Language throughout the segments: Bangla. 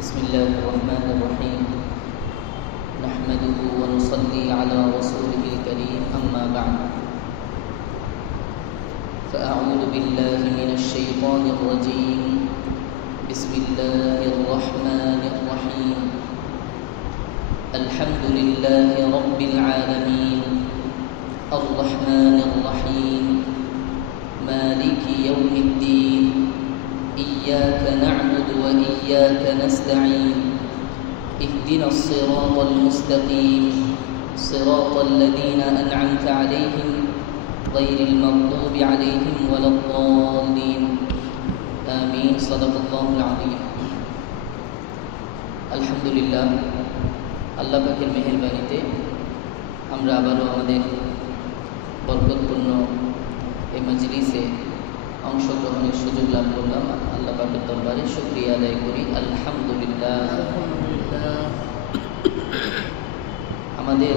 بسم الله الرحمن الرحيم نحمده ونصلي على رسوله الكريم أما بعد فأعوذ بالله من الشيطان الرجيم بسم الله الرحمن الرحيم الحمد لله رب العالمين الرحمن الرحيم مالك يوم الدين إياك نعبد وإياك نستعين اهدنا الصراط المستقيم صراط الذين أنعمت عليهم غير المغضوب عليهم ولا الضالين آمين صدق الله العظيم الحمد لله আল্লাহ পাকের মেহেরবানিতে আমরা আবারও আমাদের বরকতপূর্ণ এই মজলিসে অংশগ্রহণের সুযোগ লাভ করলাম। আল্লাহ পাকের দরবারে শুকরিয়া আদায় করি, আলহামদুলিল্লাহ। আমাদের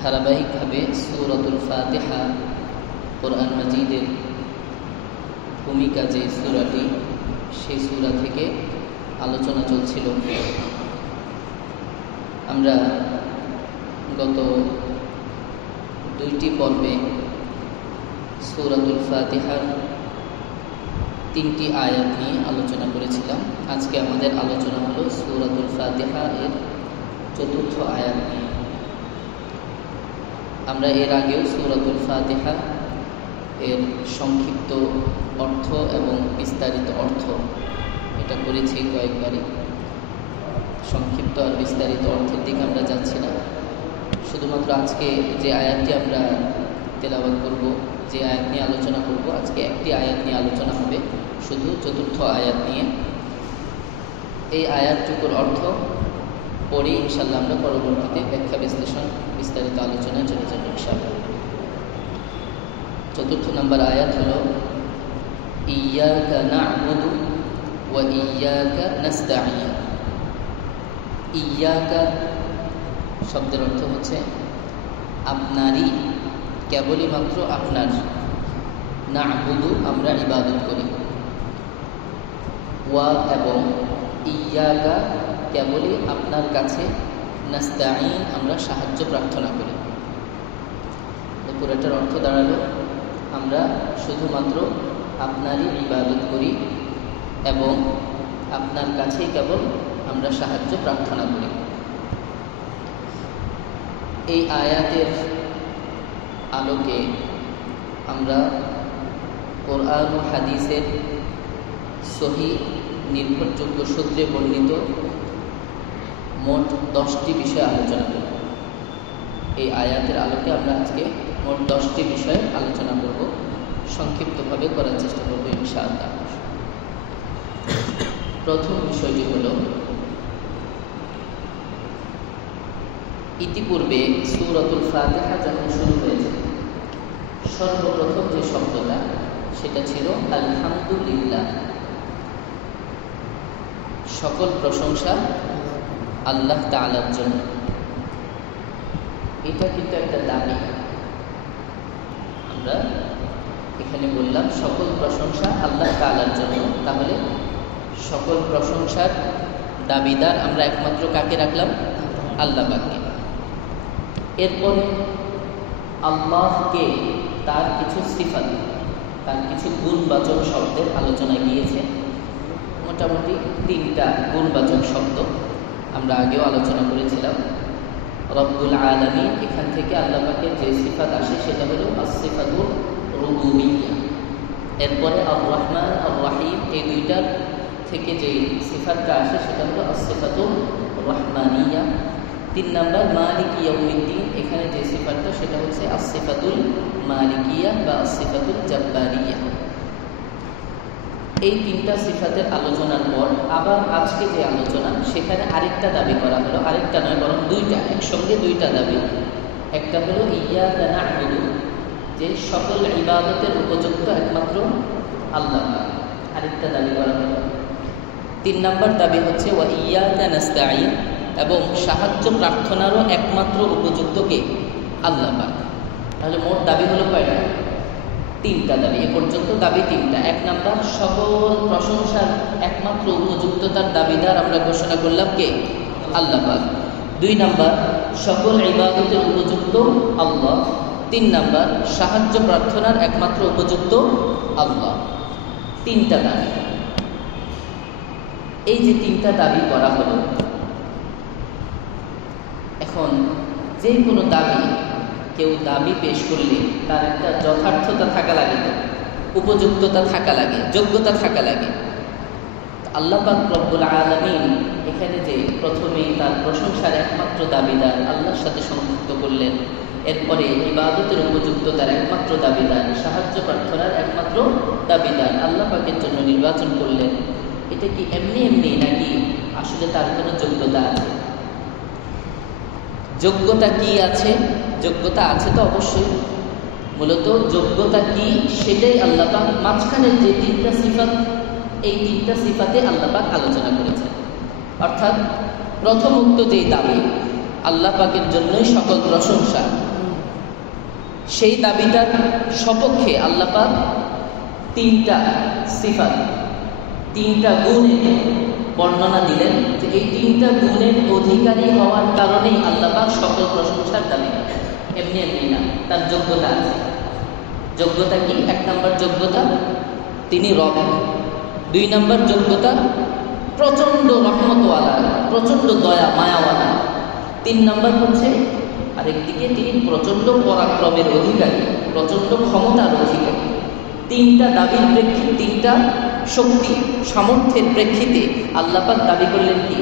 ধারাবাহিকভাবে সূরাতুল ফাতিহা কোরআন মাজিদের ভূমিকা যে সূরাটি, সেই সূরা থেকে আলোচনা চলছিল। আমরা গত দুইটি পর্বে সূরাতুল ফাতিহার 3টি আয়াত নিয়ে আলোচনা করেছিলাম। আজকে আমাদের আলোচনা হলো সূরাতুল ফাতিহা এর 4র্থ আয়াত নিয়ে। আমরা এর আগেও সূরাতুল ফাতিহা এর সংক্ষিপ্ত অর্থ এবং বিস্তারিত অর্থ এটা করেছি কয়েকবারই। সংক্ষিপ্ত আর বিস্তারিত অর্থের দিকে আমরা যাচ্ছি না, শুধুমাত্র আজকে যে আয়াতটি আমরা তেলাওয়াত করব, যে আয়াত নিয়ে আলোচনা করব, আজকে একটি আয়াত নিয়ে আলোচনা হবে, শুধু 4র্থ আয়াত নিয়ে। এই আয়াতটুকুর অর্থ পড়ে ইনশাআল্লাহ আমরা পরবর্তীতে ব্যাখ্যা বিশ্লেষণ বিস্তারিত আলোচনায় চলে যাব ইনশাআল্লাহ। 4র্থ নম্বর আয়াত হলো ইয়্যাকা না'বুদু ওয়া ইয়্যাকা নাস্তাঈন। ইয়্যাকা শব্দের অর্থ হচ্ছে আপনারই, কেবলই মাত্র আপনার। না'বুদু আমরা ইবাদত করি, ওয়া এবং ইয়্যাকা কেবলই আপনার কাছে, নাস্তাঈন আমরা সাহায্য প্রার্থনা করি। পুরোটার অর্থ দাঁড়ালো আমরা শুধুমাত্র আপনারই ইবাদত করি এবং আপনার কাছেই কেবল আমরা সাহায্য প্রার্থনা করি। এই আয়াতের আলোকে আমরা কোরআন ও হাদিসের সহি নির্ভরযোগ্য সূত্রে বর্ণিত মোট 10টি বিষয়ে আলোচনা করব। এই আয়াতের আলোকে আমরা আজকে মোট 10টি বিষয়ে আলোচনা করব, সংক্ষিপ্তভাবে করার চেষ্টা করব ইনশাআল্লাহ। প্রথম বিষয়টি হলো, ইতিপূর্বে সূরাতুল ফাতিহা যখন শুরু হয়েছে, সর্বপ্রথম যে শব্দটা সেটা ছিল আলহামদুলিল্লাহ। সকল প্রশংসা আল্লাহ তাআলার জন্য। এটা কিন্তু একটা দাবি। আমরা এখানে বললাম সকল প্রশংসা আল্লাহ তাআলার জন্য, তাহলে সকল প্রশংসার দাবিদার আমরা একমাত্র কাকে রাখলাম? আল্লাহ পাককে। এরপরে আল্লাহকে তার কিছু সিফাত, তার কিছু গুণবাচক শব্দের আলোচনা গিয়েছে। মোটামুটি 3টা গুণবাচক শব্দ আমরা আগেও আলোচনা করেছিলাম। রব্বুল আলামিন, এখান থেকে আল্লাহ পাকের যে সিফাত আসে সেটা হলো as-সিফাতুর রুবুবিয়্যাহ। এরপরে আর রহমান আর রহিম, এই দুইটার থেকে যে সিফাতটা আসে সেটা হলো as-সিফাতুর রহমানিয়্যাহ। 3 নাম্বার মালিক ইয়াউমিদ্দিন, এখানে যে সিফাতটা সেটা হচ্ছে as-সিফাতুল মালিকিয়্যাহ বা as-সিফাতুল জাব্বারিয়্যাহ। এই 3টা সিফাতের আলোচনার পর আবার আজকে যে আলোচনা, সেখানে আরেকটা দাবি করা হলো, আরেকটা নয় বরং 2টা, একসঙ্গে 2টা দাবি। একটা হলো ইয়্যাকা না'বুদু, যে সকল ইবাদতের উপযুক্ত একমাত্র আল্লাহ। আরেকটা দাবি করা হলো। 3 নাম্বার দাবি হচ্ছে ওয়া ইয়্যাকা নাস্তাঈন, এবং সাহায্য প্রার্থনারও একমাত্র উপযুক্ত কে? আল্লাহ পাক। তাহলে মোট দাবি হলো কয়টা? তিনটা দাবি, এ পর্যন্ত দাবি তিনটা। এক নাম্বার, সকল প্রশংসার একমাত্র উপযুক্ততার দাবিদার আমরা ঘোষণা করলাম কে? আল্লাহ পাক। দুই নাম্বার, সকল ইবাদতের উপযুক্ত আল্লাহ। তিন নাম্বার, সাহায্য প্রার্থনার একমাত্র উপযুক্ত আল্লাহ। তিনটা দাবি। এই যে তিনটা দাবি করা হলো, এখন যে কোনো দাবি, কেউ দাবি পেশ করলে তার একটা যথার্থতা থাকা লাগে, উপযুক্ততা থাকা লাগে, যোগ্যতা থাকা লাগে। আল্লাহ পাক রব্বুল আলামিন এখানে যে প্রথমেই তার প্রশংসার একমাত্র দাবিদার আল্লাহর সাথে সংযুক্ত করলেন, এরপরে ইবাদতের উপযুক্ততার একমাত্র দাবিদার, সাহায্য প্রার্থনার একমাত্র দাবিদার আল্লাহ পাকের জন্য নির্বাচন করলেন। এটা কি এমনি এমনি, নাকি আসলে তার কোনো যোগ্যতা আছে? যোগ্যতা কি আছে? যোগ্যতা আছে তো অবশ্যই। মূলত যোগ্যতা কি সেটাই আল্লাহ পাক মাঝখানের যে তিনটা সিফাত, এই তিনটা সিফাতে আল্লাহ পাক আলোচনা করেছেন। অর্থাৎ প্রথমোক্ত যে দাবি, আল্লাহ পাকের জন্যই সকল প্রশংসা, সেই দাবিটার সপক্ষে আল্লাহ পাক তিনটা সিফাত, তিনটা গুণের বর্ণনা দিলেন, যে এই তিনটা গুণের অধিকারী হওয়ার কারণেই আল্লাহ পাক সকল প্রশংসার দাবি। এমনি এমনি না, তার যোগ্যতা আছে। যোগ্যতা কি? এক নম্বর যোগ্যতা, তিনি রব। দুই নম্বর যোগ্যতা, প্রচণ্ড রহমতওয়ালা, প্রচণ্ড দয়া মায়াওয়ালা। তিন নম্বর হচ্ছে আরেকদিকে তিনি প্রচণ্ড পরাক্রমের অধিকারী, প্রচণ্ড ক্ষমতার অধিকারী। তিনটা দাবির প্রেক্ষিতে, তিনটা শক্তি সামর্থ্যের প্রেক্ষিতে আল্লাহ পাক দাবি করলেন কি?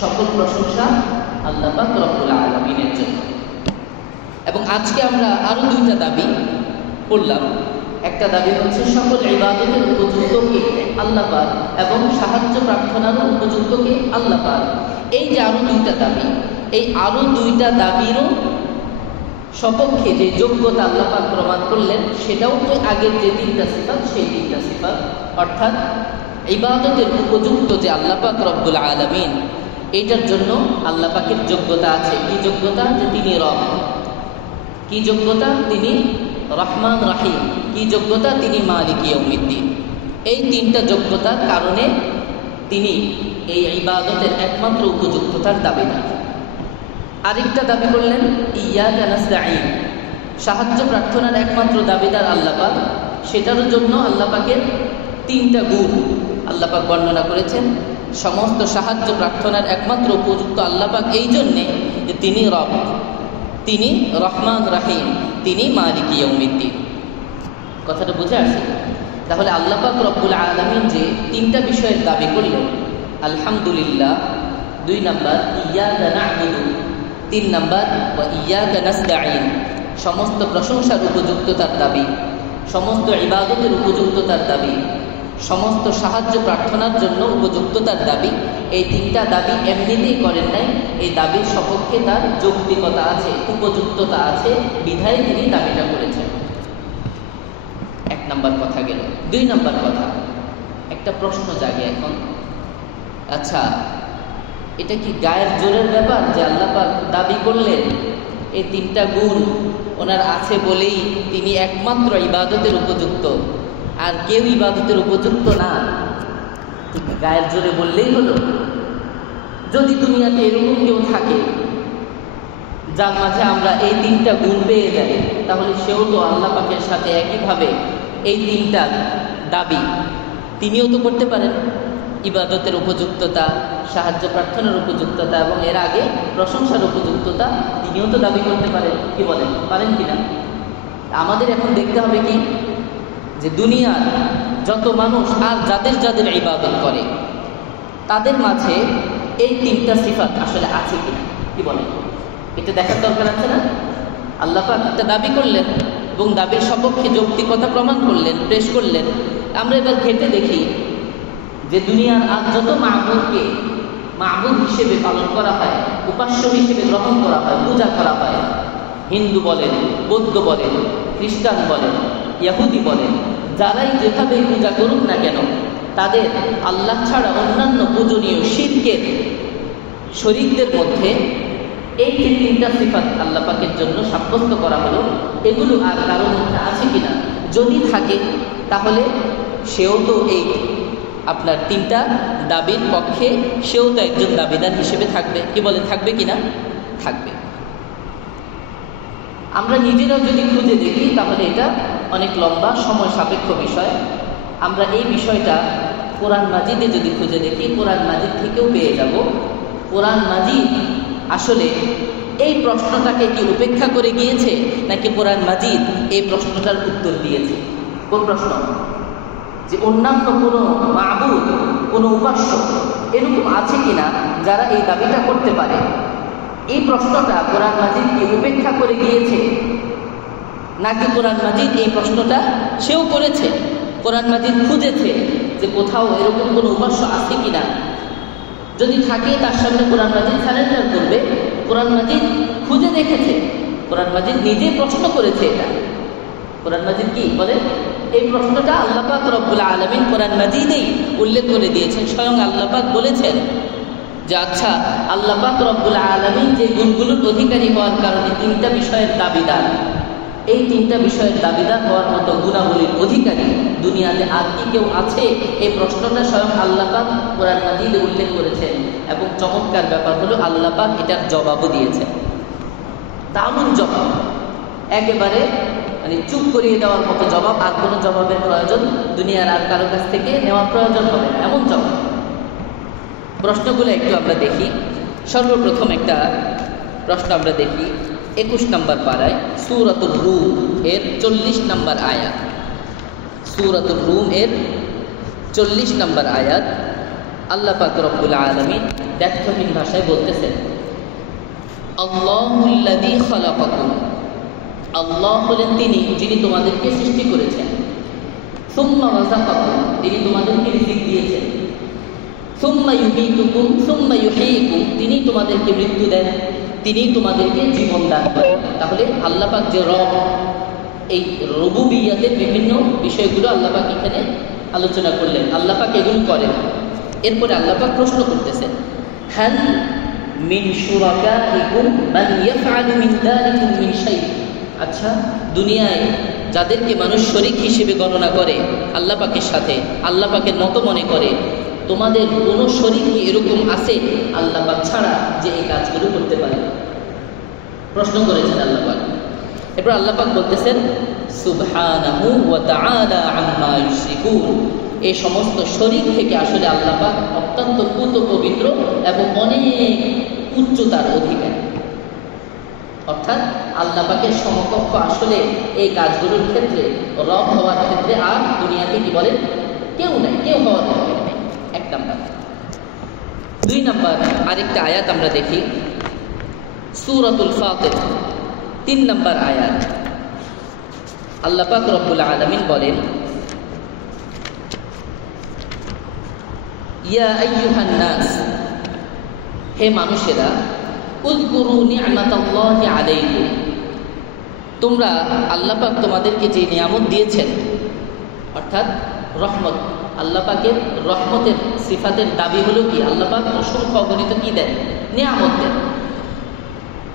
সকল প্রশংসা আল্লাহ পাক রব্বুল আলামিনের জন্য। এবং আজকে আমরা আরো দুইটা দাবি করলাম। একটা দাবি হচ্ছে সকল ইবাদতের উপযুক্ত কে? আল্লাহ পাক, এবং সাহায্য প্রার্থনারও উপযুক্ত কে? আল্লাহ পাক। এই যে আরো দুইটা দাবি, এই আরো দুইটা দাবিরও সপক্ষে যে যোগ্যতা আল্লাহ পাক প্রমাণ করলেন, সেটাও তো আগের যে তিনটা সিফাত, সেই তিনটা সিফাত। অর্থাৎ ইবাদতের উপযুক্ত যে আল্লাহ পাক রব্বুল আলামিন, এইটার জন্য আল্লাহ পাকের যোগ্যতা আছে। কি যোগ্যতা? যে তিনি রব। কি যোগ্যতা? তিনি রহমান রাহিম। কি যোগ্যতা? তিনি মালিক ইয়াউমিদ্দিন। এই তিনটা যোগ্যতার কারণে তিনি এই ইবাদতের একমাত্র উপযুক্ততার দাবিদার। আরেকটা দাবি করলেন ইয়্যাকা নাস্তাঈন, সাহায্য প্রার্থনার একমাত্র দাবিদার আল্লাহ পাক। সেটার জন্য আল্লাহ পাকের তিনটা গুণ আল্লাহ পাক বর্ণনা করেছেন। সমস্ত সাহায্য প্রার্থনার একমাত্র উপযুক্ত আল্লাহ পাক এই জন্যে যে তিনি রব, তিনি রহমান রাহিম, তিনি মালিক ইয়াউমিদ্দিন। কথাটা বুঝে আসে? তাহলে আল্লাহ পাক রব্বুল আলামিন যে তিনটা বিষয়ের দাবি করলেন, আলহামদুলিল্লাহ, দুই নাম্বার ইয়্যাকা না'বুদু, তিন নাম্বার ওয়া ইয়্যাকা নাস্তাঈন, সমস্ত প্রশংসার উপযুক্ততার দাবি, সমস্ত ইবাদতের উপযুক্ততার দাবি, সমস্ত সাহায্য প্রার্থনার জন্য উপযুক্ততার দাবি। এই তিনটা দাবি এমনিতেই করেন নাই, এই দাবির সপক্ষে তার যৌক্তিকতা আছে, উপযুক্ততা আছে, বিধায় তিনি দাবিটা করেছেন। এক নাম্বার কথা গেল। দুই নাম্বার কথা, একটা প্রশ্ন জাগে এখন, আচ্ছা এটা কি গায়ের জোরের ব্যাপার যে আল্লাহ পাক দাবি করলেন এই তিনটা গুণ ওনার আছে বলেই তিনি একমাত্র ইবাদতের উপযুক্ত, আর কেউ ইবাদতের উপযুক্ত না? ঠিক গায়ের জোরে বললেই হলো? যদি দুনিয়াতে এরকম কেউ থাকে যার মাঝে আমরা এই তিনটা গুণ পেয়ে যাই, তাহলে সেও তো আল্লাহ পাকের সাথে একইভাবে এই তিনটা দাবি তিনিও তো করতে পারেন। ইবাদতের উপযুক্ততা, সাহায্য প্রার্থনার উপযুক্ততা এবং এর আগে প্রশংসার উপযুক্ততা তিনিও তো দাবি করতে পারেন। কি বলেন, পারেন কিনা? আমাদের এখন দেখতে হবে কি, যে দুনিয়ার যত মানুষ আর যাদের যাদের ইবাদত করে তাদের মাঝে এই তিনটা সিফাত আসলে আছে কিনা। কি বলেন? এটা দেখার দরকার আছে না? আল্লাহ পাক একটা দাবি করলেন এবং দাবির সপক্ষে যৌক্তিকতা প্রমাণ করলেন, পেশ করলেন। আমরা এবার ঘেঁটে দেখি যে দুনিয়ার আর যত মাহবুদকে মাহবুদ হিসেবে পালন করা হয়, উপাস্য হিসেবে গ্রহণ করা হয়, পূজা করা হয়, হিন্দু বলেন, বৌদ্ধ বলেন, খ্রিস্টান বলেন, ইহুদি বলেন, যারাই যেভাবে পূজা করুক না কেন, তাদের আল্লাহ ছাড়া অন্যান্য পূজনীয় শিরকের শরীকদের মধ্যে এই যে তিনটা সিফাত আল্লাহ পাকের জন্য সাব্যস্ত করা হলো, এগুলো আর কারোর মধ্যে আছে কিনা যদি থাকে তাহলে সেও তো এই আপনার তিনটা দাবির পক্ষে সেও তো একজন দাবিদার হিসেবে থাকবে। কি বলে, থাকবে কি না? থাকবে। আমরা নিজেরাও যদি খুঁজে দেখি তাহলে এটা অনেক লম্বা সময় সাপেক্ষ বিষয়। আমরা এই বিষয়টা কোরআন মাজিদে যদি খুঁজে দেখি, কোরআন মাজিদ থেকেও পেয়ে যাব। কোরআন মাজিদ আসলে এই প্রশ্নটাকে কি উপেক্ষা করে গিয়েছে, নাকি কোরআন মাজিদ এই প্রশ্নটার উত্তর দিয়েছে? কোন প্রশ্ন? যে অন্যান্য কোনো মাবুদ, কোনো উপাস্য এরকম আছে কিনা যারা এই দাবিটা করতে পারে, এই প্রশ্নটা কোরআন মাজিদ কি উপেক্ষা করে গিয়েছে, নাকি কোরআন মাজিদ এই প্রশ্নটা সেও করেছে? কোরআন মাজিদ খুঁজেছে যে কোথাও এরকম কোনো উপাস্য আছে কিনা, যদি থাকে তার সামনে কোরআন মাজিদ সারেন্ডার করবে। কোরআন মাজিদ খুঁজে দেখেছে, কোরআন মাজিদ নিজে প্রশ্ন করেছে। এটা কোরআন মাজিদ কি বলে? এই প্রশ্নটা আল্লাহ পাক রব্বুল আলামিন কোরআন মাজিদেই উল্লেখ করে দিয়েছেন। স্বয়ং আল্লাহ পাক বলেছেন যে আচ্ছা, আল্লাহ পাক রব্বুল আলামিন যে গুণগুলোর অধিকারী হওয়ার কারণে তিনটা বিষয়ের দাবিদার, এই তিনটা বিষয়ের দাবিদার হওয়ার মতো গুণাবলীর অধিকারী দুনিয়াতে আর কি কেউ আছে? এই প্রশ্নটা স্বয়ং আল্লাহ পাক কোরআন মাজিদে উল্লেখ করেছেন। এবং চমৎকার ব্যাপার হলো আল্লাহ পাক এটার জবাবও দিয়েছেন। দারুণ জবাব, একেবারে মানে চুপ করিয়ে দেওয়ার মতো জবাব। আর কোনো জবাবের প্রয়োজন দুনিয়ার আর কারো কাছ থেকে নেওয়ার প্রয়োজন হবে না, এমন জবাব। প্রশ্নগুলো একটু আমরা দেখি। সর্বপ্রথম একটা প্রশ্ন আমরা দেখি 21 নম্বর পারায় সূরাতুর রূম এর 40 নম্বর আয়াত। সূরাতুর রূম এর 40 নম্বর আয়াত আল্লাহ পাক রব্বুল আলামিন ব্যাখ্যাহীন ভাষায় বলতেছেন, আল্লাহুল্লাযী খালাকাকুম, আল্লাহ হলেন তিনি যিনি তোমাদেরকে সৃষ্টি করেছেন। সুম্মা রাযাকাকুম, তিনি তোমাদেরকে রিজিক দিয়েছেন। সুম্মা ইউমীতুকুম সুম্মা ইউহয়ীকুম, তিনি তোমাদেরকে মৃত্যু দেন, তিনি তোমাদেরকে জীবন দান করেন। তাহলে আল্লাহ পাক যে রব, এই রুবুবিয়্যাতের বিভিন্ন বিষয়গুলো আল্লাহ পাক এখানে আলোচনা করলেন। আল্লাহ পাক এগুলো করেন। এরপরে আল্লাহ পাক প্রশ্ন করতেছেন, হাল মিন শুরাকাইকুম মান ইয়াফআলু মিন যালিকুম মিন শাই। আচ্ছা, দুনিয়ায় যাদেরকে মানুষ শরীক হিসেবে গণনা করে আল্লাহ পাকের সাথে, আল্লাহ পাকের মতো মনে করে, তোমাদের কোনো শরীক কি এরকম আছে আল্লাহ পাক ছাড়া যে এই কাজগুলো করতে পারে? প্রশ্ন করেছেন আল্লাহ পাক। এরপর আল্লাহ পাক বলতেছেন, সুবহানাহু ওয়া তাআলা আম্মা ইউশরিকুন, এই সমস্ত শরীক থেকে আসলে আল্লাহ পাক অত্যন্ত পুত পবিত্র এবং অনেক উচ্চতার অধিকারী। অর্থাৎ আল্লাহ পাকের সমকক্ষ আসলে এই কাজগুলোর ক্ষেত্রে, রব হওয়ার ক্ষেত্রে আর দুনিয়াতে কি বলেন কেউ নাই, কেউ হওয়ার দরকার নেই। এক নাম্বার। 2 নাম্বার আরেকটা আয়াত আমরা দেখি, সূরাতুল ফাতির 3 নাম্বার আয়াত। আল্লাহ পাক রব্বুল আলামিন বলেন, ইয়া আইয়ুহান নাস, হে মানুষেরা, উযকুরু নি'মাতাল্লাহি আলাইকুম, তোমরা আল্লাহ পাক তোমাদেরকে যে নিয়ামত দিয়েছেন, অর্থাৎ রহমত। আল্লাহ পাকের রহমতের সিফাতের দাবি হলো কি? আল্লাহ পাক অসংখ্য অগণিত কি দেন? নিয়ামত দেন।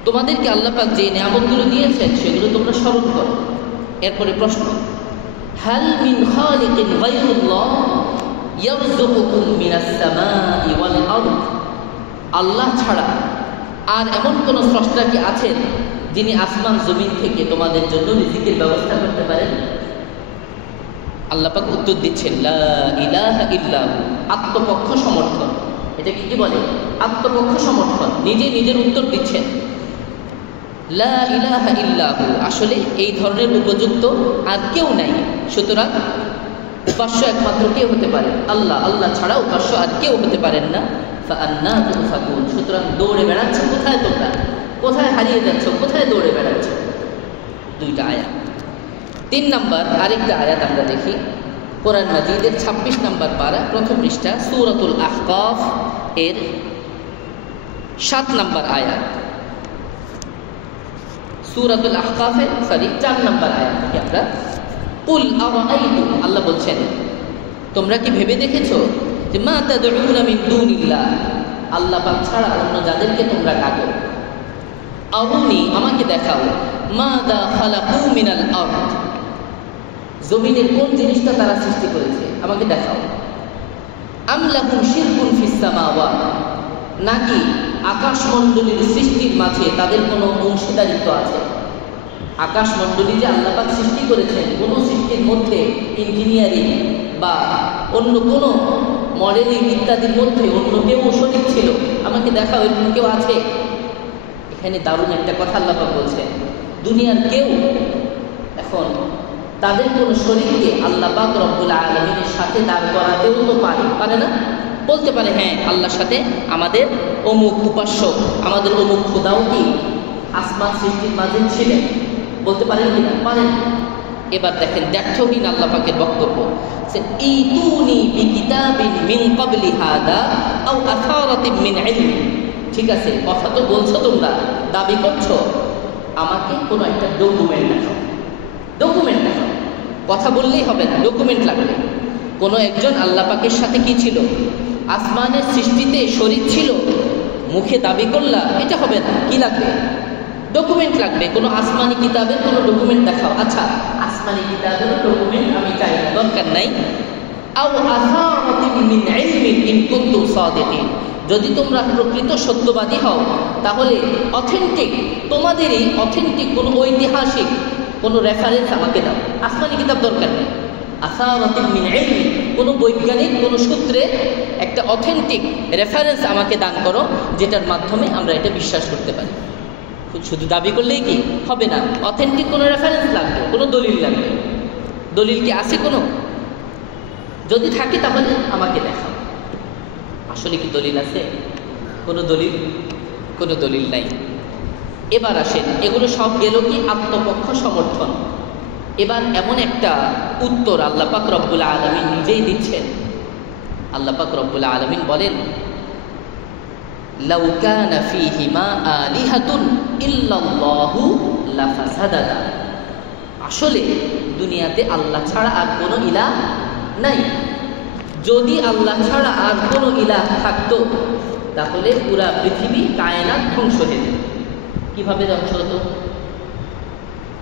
তোমাদেরকে আল্লাহ পাক যে নিয়ামতগুলো দিয়েছেন সেগুলো তোমরা স্মরণ করো। এরপরে প্রশ্ন, হাল মিন খালিকিন গায়রুল্লাহ ইয়ারযুকুকুম মিনাস সামাই ওয়াল আরদ, আল্লাহ ছাড়া আর এমন কোন স্রষ্টা কি আছেন যিনি আসমান জমিন থেকে তোমাদের জন্য রিজিকের ব্যবস্থা করতে পারেন? আল্লাহ পাক উত্তর দিচ্ছেন, লা ইলাহা ইল্লাহু, আত্মপক্ষ সমর্থন। এটাকে কি বলে? আত্মপক্ষ সমর্থন। নিজে নিজের উত্তর দিচ্ছেন, লা ইলাহা ইল্লাহু, আসলে এই ধরনের উপযুক্ত আর কেউ নাই। সুতরাং উপাস্য একমাত্র কে হতে পারে? আল্লাহ। আল্লাহ ছাড়া উপাস্য আর কেউ হতে পারেন না। ফাআন্না তুফাকুন, সুতরাং দৌড়ে বেড়াচ্ছ কোথায়? তোমরা কোথায় হারিয়ে যাচ্ছ? কোথায় দৌড়ে বেড়াচ্ছ? 2টা আয়াত। 3 নাম্বার আরেকটা আয়াত আমরা দেখি, কোরআন মাজিদের 26 নম্বর পারা, প্রথম পৃষ্ঠা, সূরাতুল আহকাফ এর 7 নম্বর আয়াত। সূরাতুল আহকাফের 4 নম্বর আয়াত থেকে আমরা, কুল আরাআইতুম, আল্লাহ বলছেন তোমরা কি ভেবে দেখেছো যে মা তাদউনা মিন দুনিল্লাহ, আল্লাহ পাক ছাড়া অন্য যাদেরকে তোমরা ডাকো, আরুনি, আমাকে দেখাও, মাদা খালাকু মিনাল আরদ, জমিনের কোন জিনিসটা তারা সৃষ্টি করেছে আমাকে দেখাও। আম লাহুম শিরকুন ফিস সামাওয়াত, নাকি আকাশমণ্ডলীর সৃষ্টির মাঝে তাদের কোনো অংশীদারিত্ব আছে? আকাশমণ্ডলী যে আল্লাহ পাক সৃষ্টি করেছেন, কোনো সৃষ্টির মধ্যে ইঞ্জিনিয়ারিং বা অন্য কোনো মডেলিং ইত্যাদির মধ্যে অন্য কেউ শরীক ছিল? আমাকে দেখাও, এরকম কেউ আছে? এখানে দারুণ একটা কথা আল্লাহ পাক বলছেন, দুনিয়ার কেউ এখন তাদের কোনো শরীরকে আল্লাহ পাক রব্বুল আলামিনের সাথে দাঁড় করাতেও তো পারে না। বলতে পারে হ্যাঁ আল্লাহর সাথে আমাদের অমুক উপাস্য, আমাদের অমুক খোদাও কি আসমান সৃষ্টির মাঝে ছিলেন, বলতে পারেন কিনা? পারেন। এবার দেখেন দ্ব্যর্থহীন আল্লাহ পাকের বক্তব্য, ইতুনি বিকিতাবিন মিন ক্বাবলি হাদা আও আসারাতিন মিন ইলম। ঠিক আছে, কথা তো বলছো, তোমরা দাবি করছো, আমাকে কোনো একটা ডকুমেন্ট দেখাও। ডকুমেন্ট দেখাও, কথা বললেই হবে না, ডকুমেন্ট লাগবে। কোনো একজন আল্লাহ পাকের সাথে কি ছিল? আসমানের সৃষ্টিতে শরীক ছিল, মুখে দাবি করলা, এটা হবে না। কি লাগবে? ডকুমেন্ট লাগবে। কোনো আসমানি কিতাবের কোনো ডকুমেন্ট দেখাও। আচ্ছা, আসমানি কিতাবের ডকুমেন্ট আমি চাই না, দরকার নাই। আও আসারাতিন মিন ইলমিন ইন কুনতুম সাদিকিন, যদি তোমরা প্রকৃত সত্যবাদী হও তাহলে অথেন্টিক, তোমাদেরই অথেন্টিক কোনো ঐতিহাসিক কোনো রেফারেন্স আমাকে দাও। আসমানি কিতাব দরকার নেই। আসারাতিন মিন ইলমিন, কোনো বৈজ্ঞানিক কোনো সূত্রে একটা অথেন্টিক রেফারেন্স আমাকে দান করো, যেটার মাধ্যমে আমরা এটা বিশ্বাস করতে পারি। শুধু দাবি করলেই কি হবে না, অথেন্টিক কোনো রেফারেন্স লাগবে, কোনো দলিল লাগবে। দলিল কি আছে কোনো? যদি থাকে তাহলে আমাকে দেখাও। আসলে কি দলিল আছে? কোনো দলিল নাই। এবার আসেন, এগুলো সব গেল কি আত্মপক্ষ সমর্থন। এবার এমন একটা উত্তর আল্লাহ পাক রব্বুল আলামিন নিজেই দিচ্ছেন। আল্লাহ পাক রব্বুল আলামিন বলেন, লাউ কানা ফীহিমা আলিহাতুন ইল্লাল্লাহু লাফাসাদাতা। আসলে দুনিয়াতে আল্লাহ ছাড়া আর কোনো ইলাহ নাই। যদি আল্লাহ ছাড়া আর কোনো ইলাহ থাকতো তাহলে পুরা পৃথিবী কায়নাত ধ্বংস হয়ে যেত। কিভাবে ধ্বংস হতো?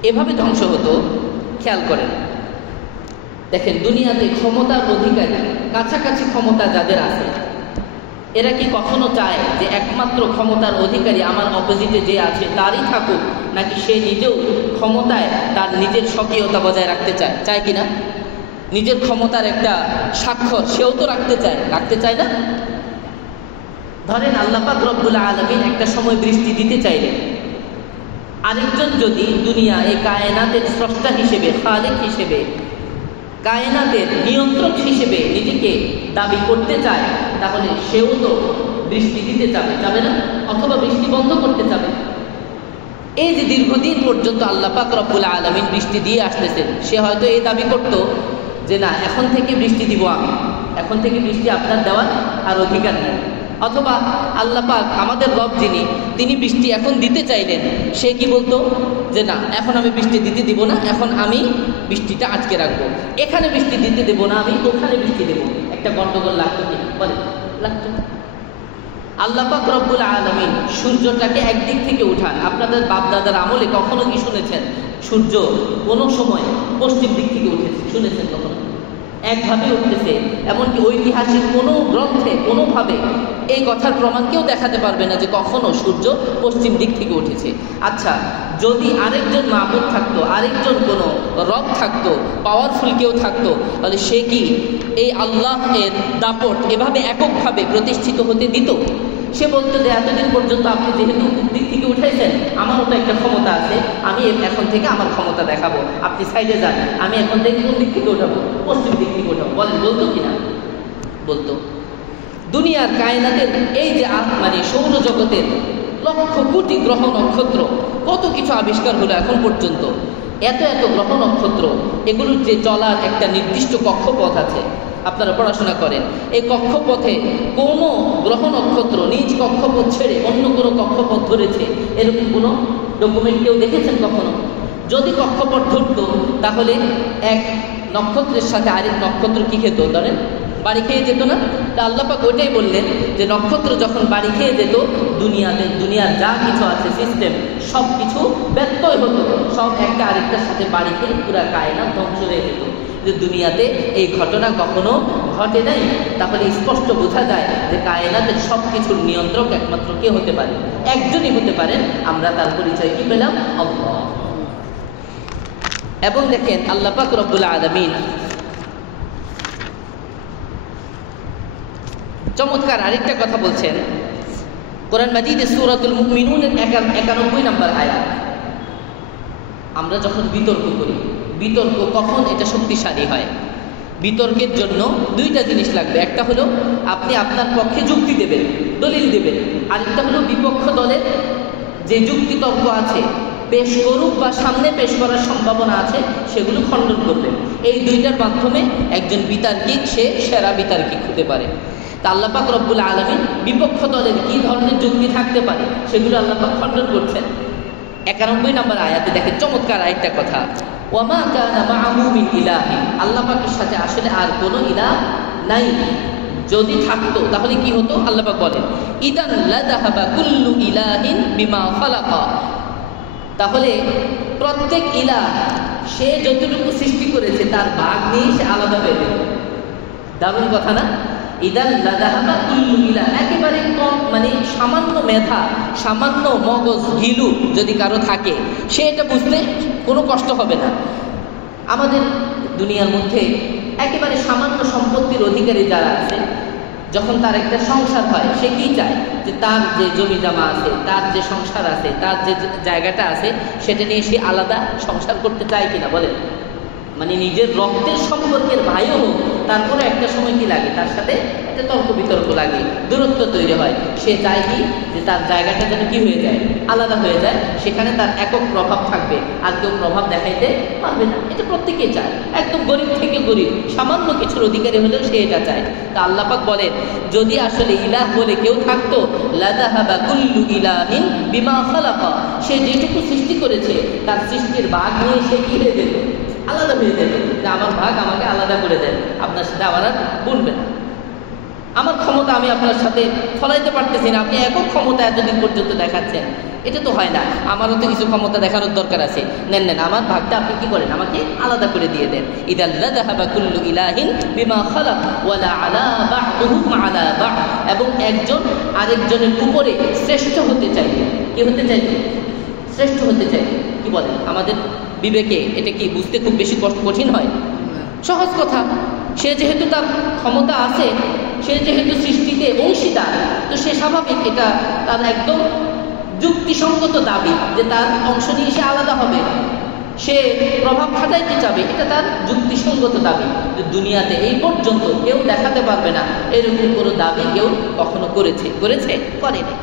এভাবে ধ্বংস হতো। খেয়াল করেন, দেখেন দুনিয়াতে ক্ষমতার অধিকারী, কাছাকাছি ক্ষমতা যাদের আছে, এরা কি কখনো চায় যে একমাত্র ক্ষমতার অধিকারী আমার অপোজিটে যে আছে তারই থাকুক, নাকি সে নিজেও ক্ষমতায় তার নিজের স্বকীয়তা বজায় রাখতে চায়? চায় কিনা? নিজের ক্ষমতার একটা স্বাক্ষর সেও তো রাখতে চায় না? ধরেন আল্লাহ পাক রব্বুল আলামিন একটা সময় বৃষ্টি দিতে চাইলেন, আরেকজন যদি দুনিয়া এই কায়নাতের স্রষ্টা হিসেবে, খালিক হিসেবে, কায়নাতের নিয়ন্ত্রক হিসেবে নিজেকে দাবি করতে চায়, তাহলে সেও তো বৃষ্টি দিতে যাবে না? অথবা বৃষ্টি বন্ধ করতে যাবে। এই যে দীর্ঘদিন পর্যন্ত আল্লাহ পাক রব্বুল আলামিন বৃষ্টি দিয়ে আসতেছেন, সে হয়তো এই দাবি করত যে না, এখন থেকে বৃষ্টি দিব আমি, এখন থেকে বৃষ্টি আপনার দেওয়ার আর অধিকার নেই। অথবা আল্লাহ পাক আমাদের রব যিনি, তিনি বৃষ্টি এখন দিতে চাইলেন, সে কি বলতো যে না, এখন আমি বৃষ্টি দিতে দিব না, এখন আমি বৃষ্টিটা আটকে রাখবো, এখানে বৃষ্টি দিতে দেব না, আমি ওখানে বৃষ্টি দেব। একটা গন্ডগোল লাগতো কি? বলে লাগতো। আল্লাহ পাক রব্বুল আলামিন সূর্যটাকে একদিক থেকে উঠান। আপনাদের বাপদাদার আমলে কখনো কি শুনেছেন সূর্য কোনো সময় পশ্চিম দিক থেকে উঠেছে? শুনেছেন কখনো? একভাবে উঠতেছে। এমনকি ঐতিহাসিক কোনো গ্রন্থে কোনোভাবে এই কথার প্রমাণ কেউ দেখাতে পারবে না যে কখনো সূর্য পশ্চিম দিক থেকে উঠেছে। আচ্ছা, যদি আরেকজন মাবুদ থাকতো, আরেকজন কোনো রব থাকতো, পাওয়ারফুল কেউ থাকতো, তাহলে সে কি এই আল্লাহ এর দাপট এভাবে এককভাবে প্রতিষ্ঠিত হতে দিত? সে বলতো যে এতদিন পর্যন্ত আপনি যেহেতু দিক থেকে উঠাইছেন, আমারও তো একটা ক্ষমতা আছে, আমি এখন থেকে আমার ক্ষমতা দেখাবো, আপনি সাইডে যান, আমি এখন থেকে কোন দিক থেকে উঠাবো? পশ্চিম দিক থেকে উঠাবো। বলেন বলতো কিনা? বলতো। দুনিয়ার কায়নাতের এই যে মানে সৌরজগতের লক্ষ কোটি গ্রহ নক্ষত্র, কত কিছু আবিষ্কার হলো এখন পর্যন্ত, এত গ্রহ নক্ষত্র, এগুলোর যে চলার একটা নির্দিষ্ট কক্ষপথ আছে। আপনারা পড়াশোনা করেন, এই কক্ষপথে কোনো গ্রহ নক্ষত্র নিজ কক্ষপথ ছেড়ে অন্য কোনো কক্ষপথ ধরেছে এরকম কোনো ডকুমেন্ট কেউ দেখেছেন কখনো? যদি কক্ষপথ ধরত তাহলে এক নক্ষত্রের সাথে আরেক নক্ষত্র কি খেত? ধরেন বাড়ি খেয়ে যেত না? তা আল্লাহ পাক ওইটাই বললেন যে নক্ষত্র যখন বাড়ি খেয়ে যেত, দুনিয়ার যা কিছু আছে সিস্টেম সব কিছু ব্যত্যয় হতো, সব একটা আরেকটার সাথে বাড়ি খেয়ে পুরা কায়নাত ধ্বংস হয়ে যেত। যে দুনিয়াতে এই ঘটনা কখনো ঘটে নাই, তাহলে স্পষ্ট বোঝা যায় যে কায়নাতের সব কিছুর নিয়ন্ত্রক একমাত্র কে হতে পারে? একজনই হতে পারেন। আমরা তার পরিচয় কি পেলাম? আল্লাহ। এবং দেখেন আল্লাহ পাক রব্বুল আলামিন চমৎকার আরেকটা কথা বলছেন কোরআন মাজিদে সূরাতুল মুমিনুনের 91 নম্বর আয়াত। আমরা যখন বিতর্ক করি, বিতর্ক কখন এটা শক্তিশালী হয়? বিতর্কের জন্য দুইটা জিনিস লাগবে। একটা হলো আপনি আপনার পক্ষে যুক্তি দেবেন, দলিল দেবেন। আরেকটা হলো বিপক্ষ দলের যে যুক্তি তর্ক আছে পেশ করুক বা সামনে পেশ করার সম্ভাবনা আছে সেগুলো খণ্ডন করবেন। এই দুইটার মাধ্যমে একজন বিতার্কিক সে সেরা বিতার্কিক হতে পারে। তা আল্লাহ পাক রব্বুল আলামিন বিপক্ষ দলের কি ধরনের যুক্তি থাকতে পারে সেগুলো আল্লাহ পাক খণ্ডন করছেন 91 নম্বর আয়াতে। দেখেন চমৎকার আরেকটা কথা, ওয়ামা কানা মাআহু মিন ইলাহিন, আল্লাহ পাকের সাথে আসলে আর কোনো ইলাহ নাই। যদি থাকতো তাহলে কি হতো? আল্লাহ পাক বলেন ইদান লাযাহাবা কুল্লু ইলাহিন বিমা খালাকা, তাহলে প্রত্যেক ইলাহ সে যতটুকু সৃষ্টি করেছে তার ভাগ নিয়ে সে আলাদা হয়ে যাবে। দারুণ কথা না? ইদান লাযাহাবা কুল্লু ইলাহ, একেবারে কম মানে সামান্য মেধা, সামান্য মগজ ঘিলু যদি কারো থাকে সে এটা বুঝতে কোনো কষ্ট হবে না। আমাদের দুনিয়ার মধ্যে একেবারে সামান্য সম্পত্তির অধিকারী যারা আছে, যখন তার একটা সংসার হয় সে কি চায়? যে তার যে জমি জমা আছে, তার যে সংসার আছে, তার যে জায়গাটা আছে সেটা নিয়ে সে আলাদা সংসার করতে চায় কিনা বলেন? মানে নিজের রক্তের সম্পর্কের ভাইও হোক, তারপরে একটা সময় কি লাগে? তার সাথে একটা তর্ক বিতর্ক লাগে, দূরত্ব তৈরি হয়। সে চায় কি? যে তার জায়গাটা যেন কি হয়ে যায়? আলাদা হয়ে যায়। সেখানে তার একক প্রভাব থাকবে, আর কেউ প্রভাব দেখাইতে পারবে না। এটা প্রত্যেকেই চায়, একদম গরিব থেকে গরিব, সামান্য কিছুর অধিকারী হলেও সে এটা চায়। তা আল্লাহ পাক বলেন যদি আসলে ইলাহ বলে কেউ থাকতো, লাযাহাবা কুল্লু ইলাহিন বিমা খালাকা, সে যেটুকু সৃষ্টি করেছে তার সৃষ্টির ভাগ নিয়ে সে কি হয়ে যেত? আলাদা হয়ে যেত। যে আমার ভাগ আমাকে আলাদা করে দেন, আপনার সাথে আমার আর বলবেন। আমার ক্ষমতা আমি আপনার সাথে ফলাইতে পারতেছি না, আপনি একক ক্ষমতা এতদিন পর্যন্ত দেখাচ্ছেন, এটা তো হয় না। আমারও তো কিছু ক্ষমতা দেখানোর দরকার আছে। নেন নেন, আমার ভাগটা আপনি কি করেন? আমাকে আলাদা করে দিয়ে দেন। ইদাল লাযাহাবা কুল্লু ইলাহিন বিমা খালাক ওয়ালা আলা বা'দুহুম আলা বা'দ, এবং একজন আরেকজনের উপরে শ্রেষ্ঠ হতে চাইবে। কি হতে চাইবে? শ্রেষ্ঠ হতে চাইবে। কি বলেন? আমাদের বিবেকে এটা কি বুঝতে খুব বেশি কঠিন হয়? সহজ কথা। সে যেহেতু তার ক্ষমতা আছে, সে যেহেতু সৃষ্টিতে অংশীদার, তো সে স্বাভাবিক, এটা তার একদম যুক্তিসঙ্গত দাবি যে তার অংশ নিয়ে সে আলাদা হবে, সে প্রভাব খাটাইতে চাবে, এটা তার যুক্তিসঙ্গত দাবি। দুনিয়াতে এই পর্যন্ত কেউ দেখাতে পারবে না এরকম কোনো দাবি কেউ কখনো করেছে করেনি।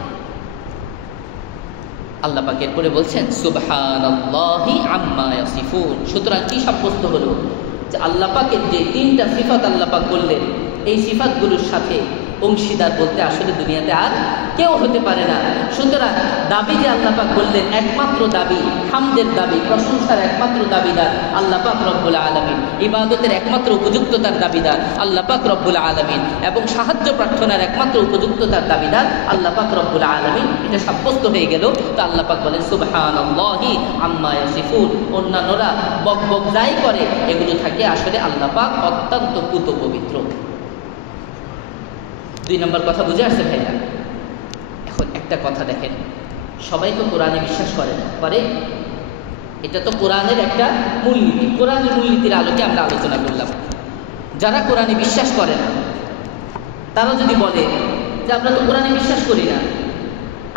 আল্লাহ পাক এরপরে বলছেন সুবহানাল্লাহি আম্মা ইয়াসিফুন। সুতরাং কি সাব্যস্ত হলো? যে আল্লাহ পাকের যে তিনটা সিফাত আল্লাহ পাক বললেন, এই সিফাতগুলোর সাথে অংশীদার বলতে আসলে দুনিয়াতে আর কেউ হতে পারে না। সুতরাং দাবি যে আল্লাহ পাক বললেন একমাত্র দাবি, হামদের দাবি, প্রশংসার একমাত্র দাবিদার আল্লাহ পাক রব্বুল আলামিন, ইবাদতের একমাত্র উপযুক্ততার দাবিদার আল্লাহ পাক রব্বুল আলামিন, এবং সাহায্য প্রার্থনার একমাত্র উপযুক্ততার দাবিদার আল্লাহ পাক রব্বুল আলামিন, এটা সাব্যস্ত হয়ে গেল। তো আল্লাহ পাক বলেন সুবহানাল্লাহি আম্মা ইয়াসিফুন। অন্যান্যরা বকবক যাই করে এগুলো থাকে আসলে আল্লাহ পাক অত্যন্ত পুত পবিত্র। 2 নম্বর কথা বুঝে আসছে ভাইয়া? এখন একটা কথা দেখেন, সবাই তো কোরআনে বিশ্বাস করে না, করে? এটা তো কোরআনের একটা মূলনীতি। কোরআনের মূলনীতির আলোকে আমরা আলোচনা করলাম। যারা কোরআনে বিশ্বাস করে না তারা যদি বলে যে আমরা তো কোরআনে বিশ্বাস করি না,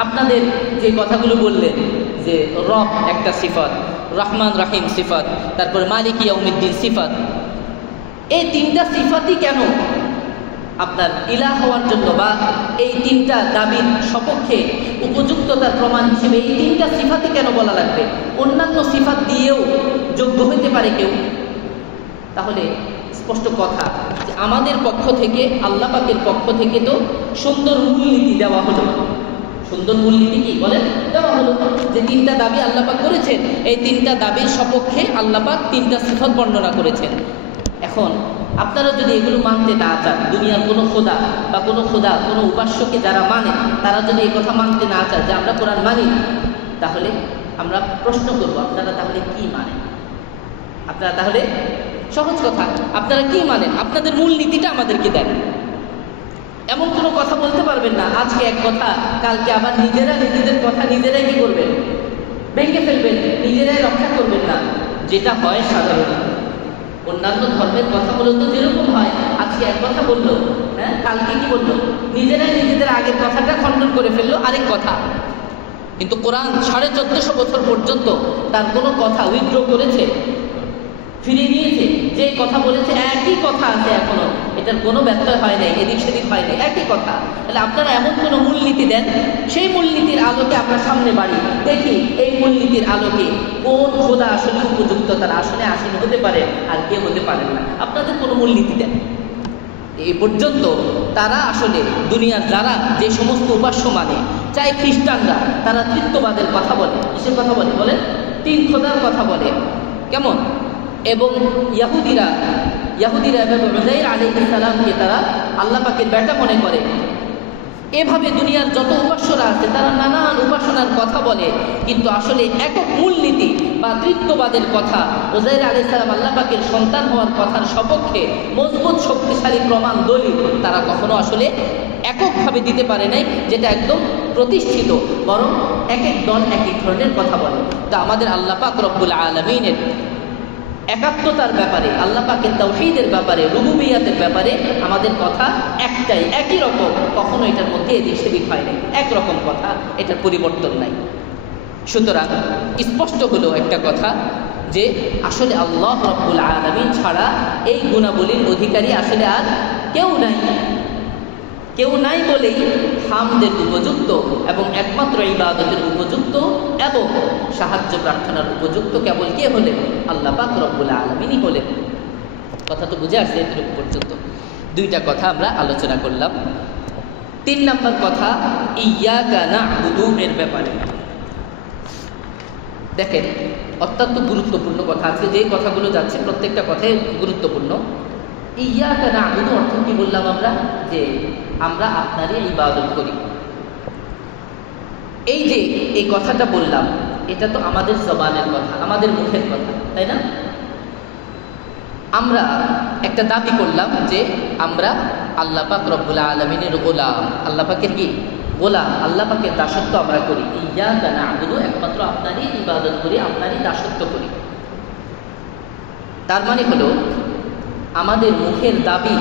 আপনাদের যে কথাগুলো বললেন যে রব একটা সিফাত, রহমান রহিম সিফাত, তারপরে মালিক ইয়াউমিদ্দিন সিফাত, এই তিনটা সিফাতই কেন আপনার ইলাহ হওয়ার জন্য বা এই তিনটা দাবির সপক্ষে উপযুক্ততার প্রমাণ হিসেবে এই তিনটা সিফাতই কেন বলা লাগবে? অন্যান্য সিফাত দিয়েও যোগ্য হইতে পারে কেউ। তাহলে স্পষ্ট কথা যে আমাদের পক্ষ থেকে, আল্লাহ পাকের পক্ষ থেকে তো সুন্দর মূলনীতি দেওয়া হলো। সুন্দর মূলনীতি কি বলেন? দেওয়া হলো যে তিনটা দাবি আল্লাহ পাক করেছেন, এই তিনটা দাবির সপক্ষে আল্লাহ পাক তিনটা সিফাত বর্ণনা করেছেন। এখন আপনারা যদি এগুলো মানতে না চান, দুনিয়ার কোনো খোদা বা কোনো উপাস্যকে যারা মানে তারা যদি এই কথা মানতে না চায় যে আমরা কোরআন মানি, তাহলে আমরা প্রশ্ন করব আপনারা তাহলে কি মানেন? আপনারা তাহলে সহজ কথা, আপনারা কি মানেন, আপনাদের মূল নীতিটা আমাদেরকে দেন। এমন কোনো কথা বলতে পারবেন না আজকে এক কথা, কালকে আবার নিজেরা নিজেদের কথা নিজেরাই কি করবেন, ভেঙে ফেলবেন, নিজেরাই রক্ষা করবেন না। যেটা হয় সাধারণত অন্যান্য ধর্মের কথাগুলো তো যেরকম হয়, আজকে এক কথা বললো, হ্যাঁ, কালকে কি বললো, নিজেরাই নিজেদের আগের কথাটা খণ্ডন করে ফেললো আরেক কথা। কিন্তু কোরআন 1450 বছর পর্যন্ত তার কোনো কথা উইথড্র করেছে, ফিরিয়ে নিয়েছে, যে কথা বলেছে একই কথা আছে এখনো, এটার কোনো ব্যত্যয় হয় নাই, এদিক সেদিক হয় নাই, একই কথা। তাহলে আপনারা এমন কোনো মূলনীতি দেন, সেই মূলনীতির আলোকে আপনার সামনে বাড়ি দেখি, এই মূলনীতির আলোকে কোন খোদা আসলে উপযুক্ত, তারা আসলে আসীন হতে পারে আর কে হতে পারেন না। আপনাদের কোনো মূলনীতি দেন। এই পর্যন্ত তারা আসলে দুনিয়ার যারা যে সমস্ত উপাস্য মানে, চাই খ্রিস্টানরা, তারা তৃত্ববাদের কথা বলে। কিসের কথা বলে? বলেন, 3 খোদার কথা বলে। কেমন? এবং ইয়াহুদিরা এবং উযাইর আলাইহিস সালামকে তারা আল্লাহ পাকের বেটা মনে করে। এভাবে দুনিয়ার যত উপাস্যরা আছে তারা নানান উপাসনার কথা বলে, কিন্তু আসলে একক মূলনীতি বা তৃত্ববাদের কথা, উযাইর আলাইহিস সালাম আল্লাহ পাকের সন্তান হওয়ার কথার সপক্ষে মজবুত শক্তিশালী প্রমাণ দলিল তারা কখনো আসলে এককভাবে দিতে পারে নাই, যেটা একদম প্রতিষ্ঠিত। বরং এক এক দল এক এক ধরনের কথা বলে। তা আমাদের আল্লাহ পাক রব্বুল আলামিনের একাত্মতার ব্যাপারে, আল্লাহ পাকের তাওহীদের ব্যাপারে, রুবুবিয়াতের ব্যাপারে আমাদের কথা একটাই, একই রকম, কখনো এটার মধ্যে এদিক সেদিক হয় নাই, একরকম কথা, এটার পরিবর্তন নাই। সুতরাং স্পষ্ট হলো একটা কথা যে আসলে আল্লাহ রাব্বুল আলামিন ছাড়া এই গুণাবলীর অধিকারী আসলে আর কেউ নাই। কেউ নাই বলেই হামদের উপযুক্ত এবং একমাত্র ইবাদতের উপযুক্ত এবং সাহায্য প্রার্থনার উপযুক্ত কেবল কে হলেন? আল্লাহ পাক রব্বুল আলামিনই হলেন। কথা তো বুঝে আসছে এতটুকু পর্যন্ত। 2টা কথা আমরা আলোচনা করলাম। 3 নম্বর কথা ইয়্যাকা না'বুদু এর ব্যাপারে। দেখেন, অত্যন্ত গুরুত্বপূর্ণ কথা আছে, যে কথাগুলো যাচ্ছে প্রত্যেকটা কথাই গুরুত্বপূর্ণ। ইয়্যাকা না'বুদু অর্থ কি বললাম আমরা? যে আমরা আপনারই ইবাদত করি। এই যে এই কথাটা বললাম, এটা তো আমাদের জবানের কথা, আমাদের মুখের কথা, তাই না? আমরা একটা দাবি করলাম যে আমরা আল্লাহ পাক রব্বুল আলামিনের গোলাম, আল্লাহ পাকের কি গোলাম, আল্লাহ পাকের দাসত্ব আমরা করি। ইয়্যাকা না'বুদু, একমাত্র আপনারই ইবাদত করি, আপনারই দাসত্ব করি। তার মানে হলো আমাদের মুখের দাবি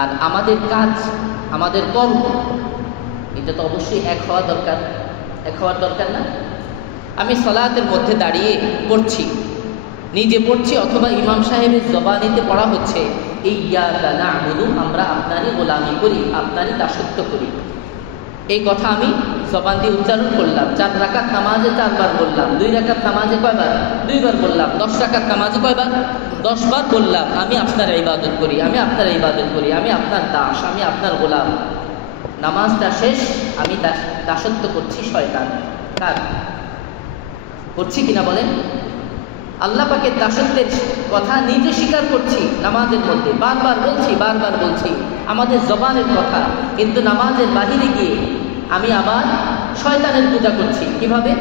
আর আমাদের কাজ, আমাদের কর্ম, এটা তো অবশ্যই এক হওয়া দরকার। এক হওয়ার দরকার না? আমি সালাতের মধ্যে দাঁড়িয়ে পড়ছি, নিজে পড়ছি অথবা ইমাম সাহেবের জবানিতে পড়া হচ্ছে ইয়্যাকা না'বুদু, আমরা আপনারই গোলামি করি, আপনারই দাসত্ব করি। এই কথা আমি জবান দিয়ে উচ্চারণ করলাম। 4 রাকাত নামাজে 4 বার বললাম, 2 রাকাত নামাজে কয়বার? 2 বার বললাম। 10 রাকাত নামাজে কয়বার? 10 বার বললাম আমি আপনার ইবাদত করি, আমি আপনার ইবাদত করি, আমি আপনার দাস, আমি আপনার গোলাম। নামাজটা শেষ, আমি দাসত্ব করছি শয়তান। কার করছি কিনা বলেন? আল্লাহ পাকের দাসত্বের কথা নিজে স্বীকার করছি নামাজের মধ্যে, বারবার বলছি আমাদের জবানের কথা, কিন্তু নামাজের বাহিরে গিয়ে আমি আবার শয়তানের পূজা করছি। কিভাবে?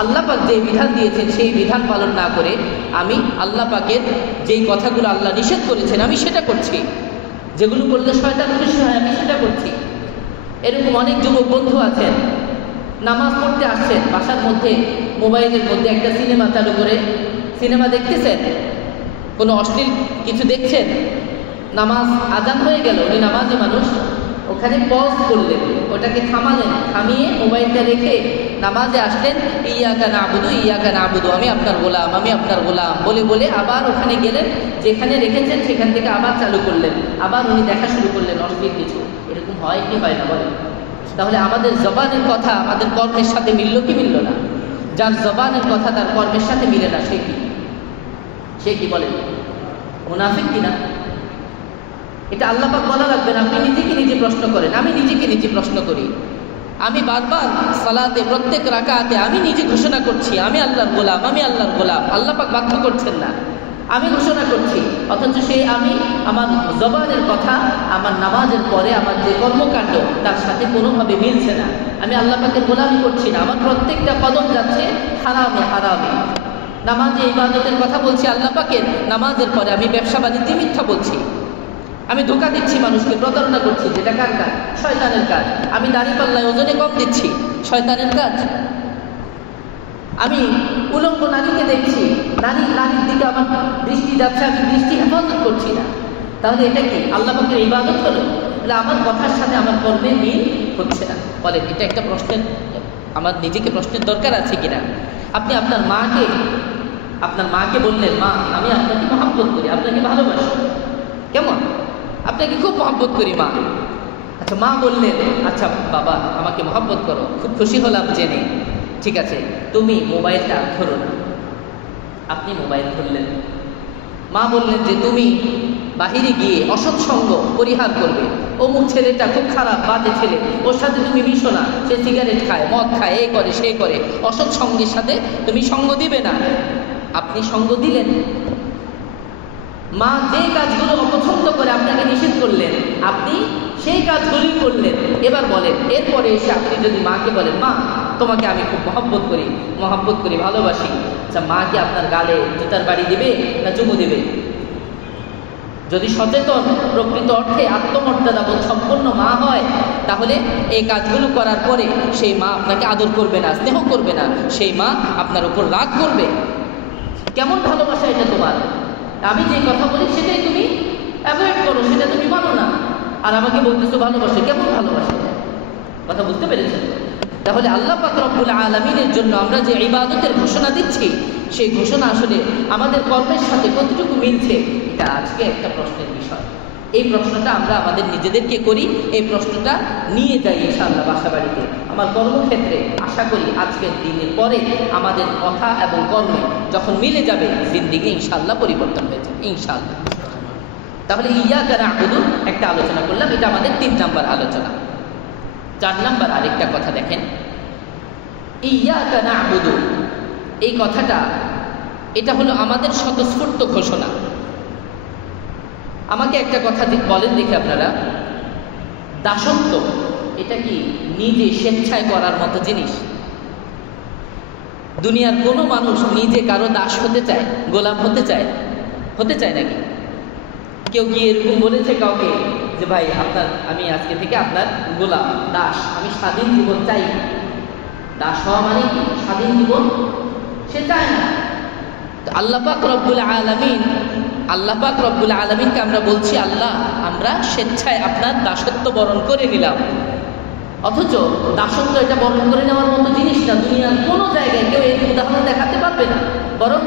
আল্লাহ পাক যে বিধান দিয়েছেন সেই বিধান পালন না করে আমি আল্লাহ পাকের যেই কথাগুলো আল্লাহ নিষেধ করেছেন আমি সেটা করছি, যেগুলো করলে শয়তান খুশি হয় আমি সেটা করছি। এরকম অনেক যুবক বন্ধু আছেন, নামাজ পড়তে আসছেন, বাসার মধ্যে মোবাইলের মধ্যে একটা সিনেমা চালু করে সিনেমা দেখতেছেন, কোনো অশ্লীল কিছু দেখছেন, নামাজ আজান হয়ে গেল, উনি নামাজে মানুষ, ওখানে পজ করলেন, ওটাকে থামালেন, থামিয়ে মোবাইলটা রেখে নামাজে আসলেন, ইয়্যাকা না'বুদু, আমি আপনার গোলাম, আমি আপনার গোলাম বলে বলে আবার ওখানে গেলেন, যেখানে রেখেছেন সেখান থেকে আবার চালু করলেন, আবার উনি দেখা শুরু করলেন অশ্লীল কিছু। এরকম হয় কি হয় না বলেন? তাহলে আমাদের জবানের কথা আমাদের কর্মের সাথে মিলল কি মিলল না? যার জবানের কথা তার কর্মের সাথে মিলে না, সে কি বলেন? মুনাফিক কিনা? এটা আল্লাহ পাক বলা রাখবেন। আপনি নিজেকে নিজে প্রশ্ন করেন, আমি নিজেকে নিজে প্রশ্ন করি। আমি বারবার সালাতে প্রত্যেক রাকাতে আমি নিজে ঘোষণা করছি আমি আল্লাহর গোলাম, আমি আল্লাহর গোলাম। আল্লাহ পাক বাধ্য করছেন না, আমি ঘোষণা করছি, অথচ সেই আমি আমার জবানের কথা আমার নামাজের পরে আমার যে কর্মকাণ্ড তার সাথে কোনোভাবে মিলছে না। আমি আল্লাহ পাকের গোলামি করছি না, আমার প্রত্যেকটা কদম যাচ্ছে হারামে। নামাজে ইবাদতের কথা বলছি আল্লাহ পাকের, নামাজের পরে আমি ব্যবসা বাণিজ্যে মিথ্যা বলছি, আমি ধোঁকা দিচ্ছি মানুষকে, প্রতারণা করছি, যেটা কার কাজ? শয়তানের কাজ। আমি দাঁড়িপাল্লায় ওজনে কম দিচ্ছি, শয়তানের কাজ। আমি উলঙ্গ নারীকে দেখছি, নারীর দিকে আমার দৃষ্টি যাচ্ছে, আমি দৃষ্টি হেফাজত করছি না, তাহলে এটা কি আল্লাহ পাকের ইবাদত হলো? তাহলে আমার কথার সাথে আমার কর্মের মিল হচ্ছে না। বলেন, এটা একটা প্রশ্নের, আমার নিজেকে প্রশ্নের দরকার আছে কিনা? আপনি আপনার মাকে বললেন, মা আমি আপনাকে মহব্বত করি, আপনাকে ভালোবাসি। কেমন? আপনাকে খুব মহব্বত করি মা। আচ্ছা, মা বললেন, আচ্ছা বাবা আমাকে মহব্বত করো, খুব খুশি হলাম জেনে, ঠিক আছে, তুমি মোবাইলটা ধরো না। আপনি মোবাইল ধরলেন। মা বললেন যে তুমি বাহিরে গিয়ে অসৎ সঙ্গ পরিহার করবে, অমুক ছেলেটা খুব খারাপ, বাজে ছেলে, ওর সাথে তুমি মিশো না, সে সিগারেট খায়, মদ খায়, এই করে সেই করে, অসৎ সঙ্গের সাথে তুমি সঙ্গ দিবে না। আপনি সঙ্গ দিলেন। মা যে কাজগুলো অপছন্দ করে আপনাকে নিষেধ করলেন, আপনি সেই কাজগুলোই করলেন। এবার বলেন, এরপরে এসে আপনি যদি মাকে বলেন, মা তোমাকে আমি খুব মহব্বত করি, ভালোবাসি, আচ্ছা মা কি আপনার গালে জুতার বাড়ি দিবে না চুমু দিবে? যদি সচেতন প্রকৃত অর্থে আত্মমর্যাদাবোধ সম্পন্ন মা হয়, তাহলে এই কাজগুলো করার পরে সেই মা আপনাকে আদর করবে না, স্নেহ করবে না, সেই মা আপনার উপর রাগ করবে। কেমন ভালোবাসা এটা তোমার? আমি যে কথা বলি সেটাই তুমি অ্যাভয়েড করো, সেটা তুমি মানো না, আর আমাকে বলতেছো ভালোবাসো। কেমন ভালোবাসা? কথা বুঝতে পেরেছেন? তাহলে আল্লাহ পাক রব্বুল আলামিনের জন্য আমরা যে ইবাদতের ঘোষণা দিচ্ছি, সেই ঘোষণা আসলে আমাদের কর্মের সাথে কতটুকু মিলছে, এটা আজকে একটা প্রশ্নের বিষয়। এই প্রশ্নটা আমরা আমাদের নিজেদেরকে করি, এই প্রশ্নটা নিয়ে যাই ইনশাআল্লাহ বাসা বাড়িতে, আমার কর্মক্ষেত্রে। আশা করি আজকের দিনের পরে আমাদের কথা এবং কর্মে যখন মিলে যাবে, জিন্দেগি ইনশাআল্লাহ পরিবর্তন হয়ে যাবে ইনশাআল্লাহ। তাহলে ইয়াকা না'বুদু একটা আলোচনা করলাম, এটা আমাদের 3 নাম্বার আলোচনা। 4 নাম্বার আরেকটা কথা দেখেন, ইয়াকা না'বুদু, এই কথাটা এটা হলো আমাদের স্বতঃস্ফূর্ত ঘোষণা। আমাকে একটা কথা বলেন দেখি আপনারা, দাসত্ব এটা কি নিজে স্বেচ্ছায় করার মতো জিনিস? দুনিয়ার কোনো মানুষ নিজে কারো দাস হতে চায়, গোলাম হতে চায় নাকি? কেউ কি এরকম বলেছে কাউকে যে ভাই আমি আজকে থেকে আপনার গোলাম, দাস, আমি স্বাধীন জীবন চাই? দাস হওয়া মানে কি? স্বাধীন জীবন সে চায় না। তো আল্লাহ পাক রব্বুল আলামিনকে আমরা বলছি, আল্লাহ আমরা স্বেচ্ছায় আপনার দাসত্ব বরণ করে নিলাম। অথচ দাসত্ব এটা বরণ করে নেওয়ার মতো জিনিস না। দুনিয়ার কোনো জায়গায় কেউ এই উদাহরণ দেখাতে পারবে না। বরং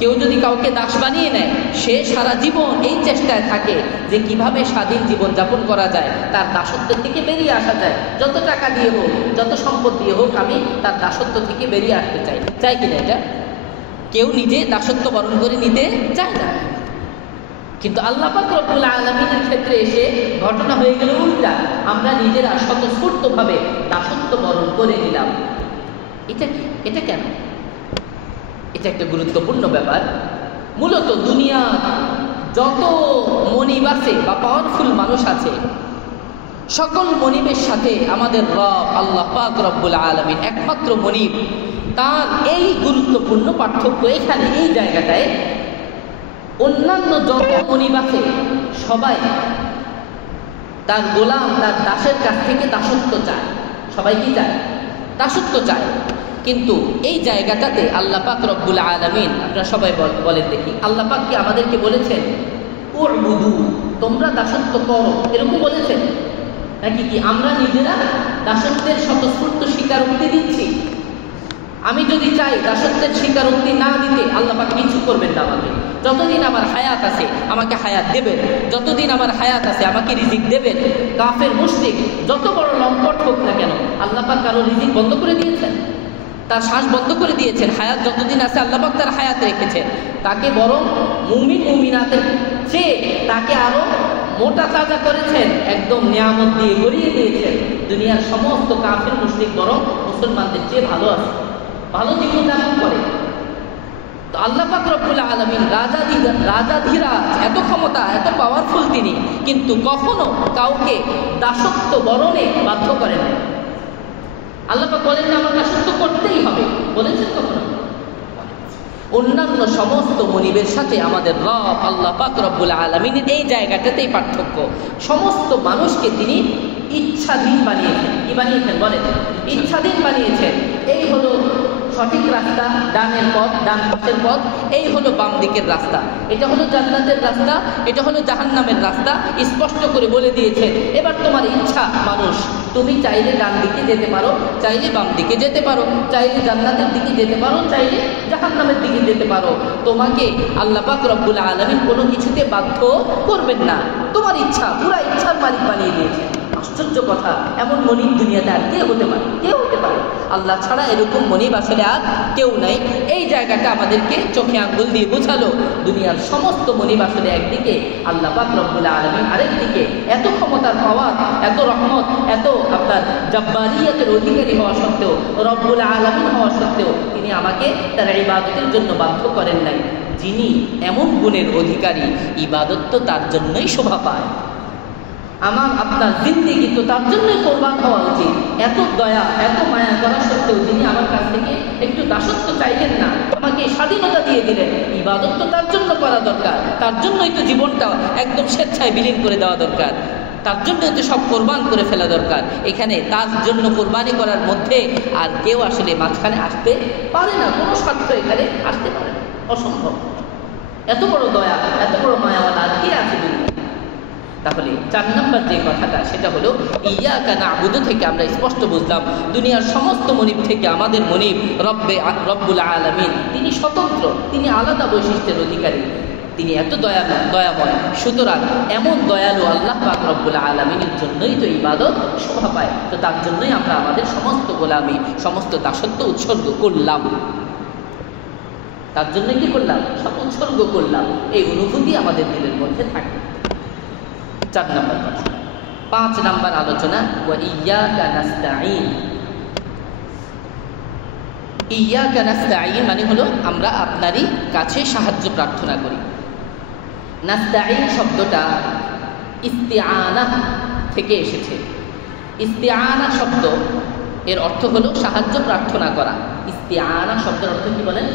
কেউ যদি কাউকে দাস বানিয়ে নেয়, সে সারা জীবন এই চেষ্টায় থাকে যে কিভাবে স্বাধীন জীবন যাপন করা যায়, তার দাসত্ব থেকে বেরিয়ে আসা যায়। যত টাকা দিয়ে হোক, যত সম্পদ দিয়ে হোক, আমি তার দাসত্ব থেকে বেরিয়ে আসতে চাই কিনা? এটা কেউ নিজে দাসত্ব বরণ করে নিতে চায় না। কিন্তু আল্লাহ পাক রব্বুল আলামিনের ক্ষেত্রে এসে ঘটনা হয়ে গেল উল্টা। আমরা নিজেরা স্বতঃস্ফূর্তভাবে দাসত্ব বরণ করে নিলাম। এটা কি? এটা কেন? এটা একটা গুরুত্বপূর্ণ ব্যাপার। মূলত দুনিয়া যত মনিব আছে বা পাওয়ারফুল মানুষ আছে, সকল মনিবের সাথে আমাদের রব আল্লাহ পাক রব্বুল আলামিন একমাত্র মনিব। তার এই গুরুত্বপূর্ণ পার্থক্য এখানে, এই জায়গাটায় অন্যান্য যত মনিব আছে সবাই তার গোলাম, তার দাসের কাছ থেকে দাসত্ব চায়। সবাই কি চায়? দাসত্ব চায়। কিন্তু এই জায়গাটাতে আল্লাহ পাক রব্বুল আলামিন, আপনারা সবাই বলেন দেখি, আল্লাহ পাক কি আমাদেরকে বলেছেন উ'বুদু, তোমরা দাসত্ব করো, এরকম বলেছেন? নাকি কি আমরা নিজেরা দাসত্বের স্বতঃস্ফূর্ত স্বীকারোক্তি দিচ্ছি? আমি যদি চাই দাসত্বের স্বীকারোক্তি না দিতে, আল্লাহ পাক কিছু করবেন না আমাকে। যতদিন আমার হায়াত আছে আমাকে হায়াত দেবেন, যতদিন আমার হায়াত আছে আমাকে রিজিক দেবেন। কাফের মুশরিক যত বড় লম্পট হোক না কেন, আল্লাহ পাক কারো রিজিক বন্ধ করে দিয়েছেন? তার শ্বাস বন্ধ করে দিয়েছেন? হায়াত যতদিন আছে আল্লাহ পাক তার হায়াত রেখেছেন। তাকে বরং মুমিন মুমিনাতের চেয়ে তাকে আরো মোটা তাজা করেছেন, একদম নিয়ামত দিয়ে গড়িয়ে দিয়েছেন। দুনিয়ার সমস্ত কাফের মুশরিক বরং মুসলমানদের চেয়ে ভালো আছে, ভালো জীবনযাপন করে। তো আল্লাহ পাক রব্বুল আলামিন রাজাধিরাজ, এত ক্ষমতা, এত পাওয়ারফুল তিনি, কিন্তু কখনো কাউকে দাসত্ব বরণে বাধ্য করেন না। আল্লাহ পাক বলেন না আমার দাসত্ব করতেই হবে, বলেছেন কখনো? অন্যান্য সমস্ত মনিবের সাথে আমাদের রব আল্লাহ পাক রব্বুল আলামিনের এই জায়গাটাতেই পার্থক্য। সমস্ত মানুষকে তিনি ইচ্ছাধীন বানিয়েছেন। কি বানিয়েছেন বলেন? ইচ্ছাধীন বানিয়েছেন। এই হলো সঠিক রাস্তা, ডানের পথ, ডান পাশের পথ, এই হলো বাম দিকের রাস্তা, এটা হলো জান্নাতের রাস্তা, এটা হলো জাহান্নামের রাস্তা, স্পষ্ট করে বলে দিয়েছেন। এবার তোমার ইচ্ছা মানুষ, তুমি চাইলে ডান দিকে যেতে পারো, চাইলে বাম দিকে যেতে পারো, চাইলে জান্নাতের দিকে যেতে পারো, চাইলে জাহান্নামের দিকে যেতে পারো। তোমাকে আল্লাহ পাক রব্বুল আলামিন কোনো কিছুতে বাধ্য করবেন না। তোমার ইচ্ছা, পুরা ইচ্ছার মালিক বানিয়ে দিয়েছে। আশ্চর্য কথা, এমন মনিব দুনিয়াতে আর কে হতে পারে? কে হতে পারে? আল্লাহ ছাড়া এরকম মনিব আসলে আর কেউ নাই। এই জায়গাটা আমাদেরকে চোখে আঙ্গুল দিয়ে বোঝালো। দুনিয়ার সমস্ত মনিব আসলে একদিকে, আল্লাহ পাক রব্বুল আলামিন আরেকদিকে। এত ক্ষমতার পাওয়ার, এত রহমত, এত আপনার জাব্বারিয়াতের অধিকারী হওয়া সত্ত্বেও, রব্বুল আলামিন হওয়া সত্ত্বেও তিনি আমাকে তার ইবাদতের জন্য বাধ্য করেন নাই। যিনি এমন গুণের অধিকারী, ইবাদত তো তার জন্যই শোভা পায়। আমার আপনার জিন্দেগি তো তার জন্যই কোরবান হওয়া উচিত। এত দয়া, এত মায়া করা সত্ত্বেও যিনি আমার কাছ থেকে একটু দাসত্ব চাইলেন না, আমাকে স্বাধীনতা দিয়ে দিলেন। ইবাদত তো তার জন্য করা দরকার, তার জন্যই তো জীবনটা একদম স্বেচ্ছায় বিলীন করে দেওয়া দরকার, তার জন্যই তো সব কোরবান করে ফেলা দরকার। এখানে তার জন্য কোরবানি করার মধ্যে আর কেউ আসলে মাঝখানে আসতে পারে না। কোনো স্বার্থ এখানে আসতে পারে না, অসম্ভব। এত বড় দয়া, এত বড় মায়াওয়ালা আর কে আছে দুনিয়া? তাহলে 4 নম্বর যে কথাটা, সেটা হলো ইয়াকা না'বুদু থেকে আমরা স্পষ্ট বুঝলাম দুনিয়ার সমস্ত মনিব থেকে আমাদের মনিব রব্বুল আলামিন, তিনি স্বতন্ত্র, তিনি আলাদা বৈশিষ্ট্যের অধিকারী, তিনি এত দয়াময়। সুতরাং এমন দয়ালু আল্লাহ পাক রব্বুল আলামিনের জন্যই তো ইবাদত শোভা পায়। তো তার জন্যই আমরা আমাদের সমস্ত গোলামি, সমস্ত দাসত্ব উৎসর্গ করলাম। তার জন্যই কি করলাম? সব উৎসর্গ করলাম। এই অনুভূতি আমাদের দিলের মধ্যে থাকে। 4 নম্বর কথা। 5 নম্বর আলোচনা, ওয়া ইয়্যাকা নাস্তাঈন। ইয়্যাকা নাস্তাঈন মানে হলো আমরা আপনারই কাছে সাহায্য প্রার্থনা করি। নাস্তাঈন শব্দটা ইস্তিআনা থেকে এসেছে। ইস্তিআনা শব্দ এর অর্থ হলো সাহায্য প্রার্থনা করা। ইস্তিআনা শব্দের অর্থ কি বলেন?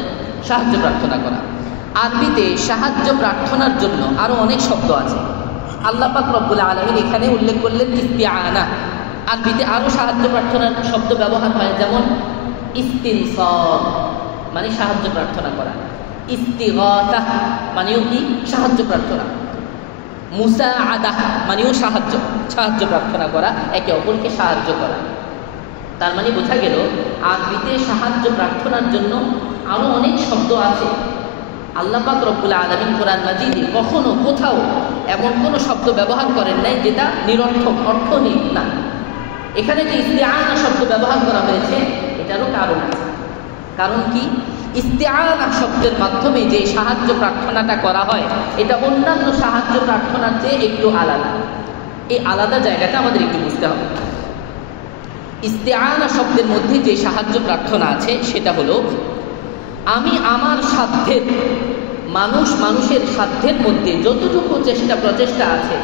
সাহায্য প্রার্থনা করা। আরবিতে সাহায্য প্রার্থনার জন্য আরো অনেক শব্দ আছে। আল্লাহ পাক রব্বুল আলামিন এখানে উল্লেখ করলেন ইস্তিআনা। আরবিতে আরো সাহায্য প্রার্থনার শব্দ ব্যবহার হয়, যেমন ইস্তিনসার মানে সাহায্য প্রার্থনা করা, ইস্তিগাসা মানেও কি? সাহায্য প্রার্থনা, মুসাআদা মানেও সাহায্য প্রার্থনা করা, একে অপরকে সাহায্য করা। তার মানে বোঝা গেল আরবিতে সাহায্য প্রার্থনার জন্য আরো অনেক শব্দ আছে। আল্লাহ পাক রব্বুল আলামিন কোরআন মাজিদে কখনো কোথাও এমন কোনো শব্দ ব্যবহার করেন নাই যেটা নিরর্থক, অর্থহীন না। এখানে যে ইস্তিআনা শব্দ ব্যবহার করা হয়েছে এটারও কারণ আছে। কারণ কি? ইস্তিআনা শব্দের মাধ্যমে যে সাহায্য প্রার্থনাটা করা হয় এটা অন্যান্য সাহায্য প্রার্থনার চেয়ে একটু আলাদা। এই আলাদা জায়গাটা আমাদের একটু বুঝতে হবে। ইস্তিআনা শব্দের মধ্যে যে সাহায্য প্রার্থনা আছে সেটা হলো আমি আমার সাধ্যের, মানুষের সাধ্যের মধ্যে যতটুকু প্রচেষ্টা আছে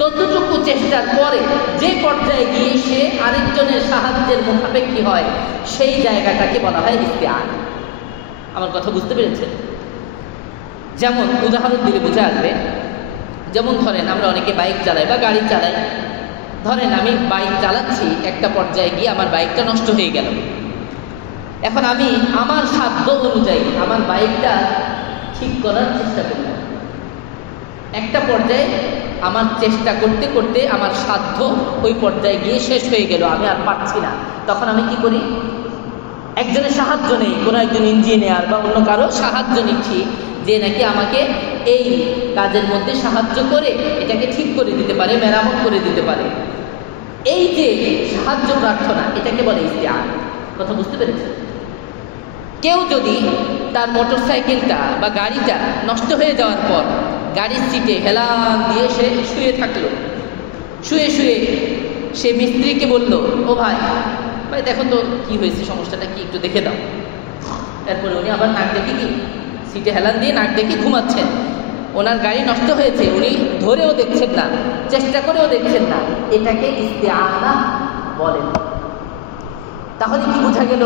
ততটুকু চেষ্টার পরে যে পর্যায়ে গিয়ে সে আরেকজনের সাহায্যের মুখাপেক্ষী হয় সেই জায়গাটাকে বলা হয় ইস্তিআনা। আমার কথা বুঝতে পেরেছেন? যেমন উদাহরণ দিলে বোঝা আসবে। যেমন ধরেন আমরা অনেকে বাইক চালাই বা গাড়ি চালাই। ধরেন আমি বাইক চালাচ্ছি, একটা পর্যায়ে গিয়ে আমার বাইকটা নষ্ট হয়ে গেল। এখন আমি আমার সাধ্য অনুযায়ী আমার বাইকটা ঠিক করার চেষ্টা করলাম। একটা পর্যায়ে আমার চেষ্টা করতে করতে আমার সাধ্য ওই পর্যায়ে গিয়ে শেষ হয়ে গেল, আমি আর পারছি না। তখন আমি কি করি? একজনের সাহায্য নেই, কোনো একজন ইঞ্জিনিয়ার বা অন্য কারো সাহায্য নিচ্ছি, যে নাকি আমাকে এই কাজের মধ্যে সাহায্য করে এটাকে ঠিক করে দিতে পারে, মেরামত করে দিতে পারে। এই যে সাহায্য প্রার্থনা এটাকে বলে ইস্তিআনা। কথা বুঝতে পেরেছেন? কেউ যদি তার মোটরসাইকেলটা বা গাড়িটা নষ্ট হয়ে যাওয়ার পর গাড়ির সিটে হেলান দিয়ে সে শুয়ে থাকলো, শুয়ে সে মিস্ত্রিকে বলল, ও ভাই দেখো তো কি হয়েছে, সমস্যাটা কি একটু দেখে দাও। এরপরে উনি আবার নাক দেখে কি সিটে হেলান দিয়ে নাক দেখে ঘুমাচ্ছেন। ওনার গাড়ি নষ্ট হয়েছে, উনি ধরেও দেখছেন না, চেষ্টা করেও দেখছেন না। এটাকে ইস্তিআনা বলেন। তাহলে কি বোঝা গেল?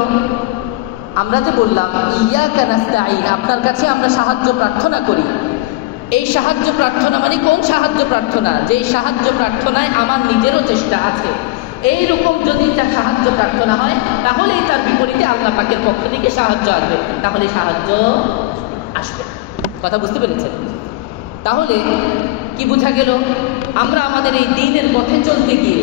আমরা যে বললাম ইয়াকা নাস্তাঈন, আপনার কাছে আমরা সাহায্য প্রার্থনা করি, এই সাহায্য প্রার্থনা মানে কোন সাহায্য প্রার্থনা? যে সাহায্য প্রার্থনায় আমার নিজেরও চেষ্টা আছে, এইরকম যদি তার সাহায্য প্রার্থনা হয় তাহলেই তার বিপরীতে আল্লাহ পাকের পক্ষ থেকে সাহায্য আসবে, তাহলে সাহায্য আসবে। কথা বুঝতে পেরেছেন? তাহলে কি বোঝা গেল? আমরা আমাদের এই দ্বীনের পথে চলতে গিয়ে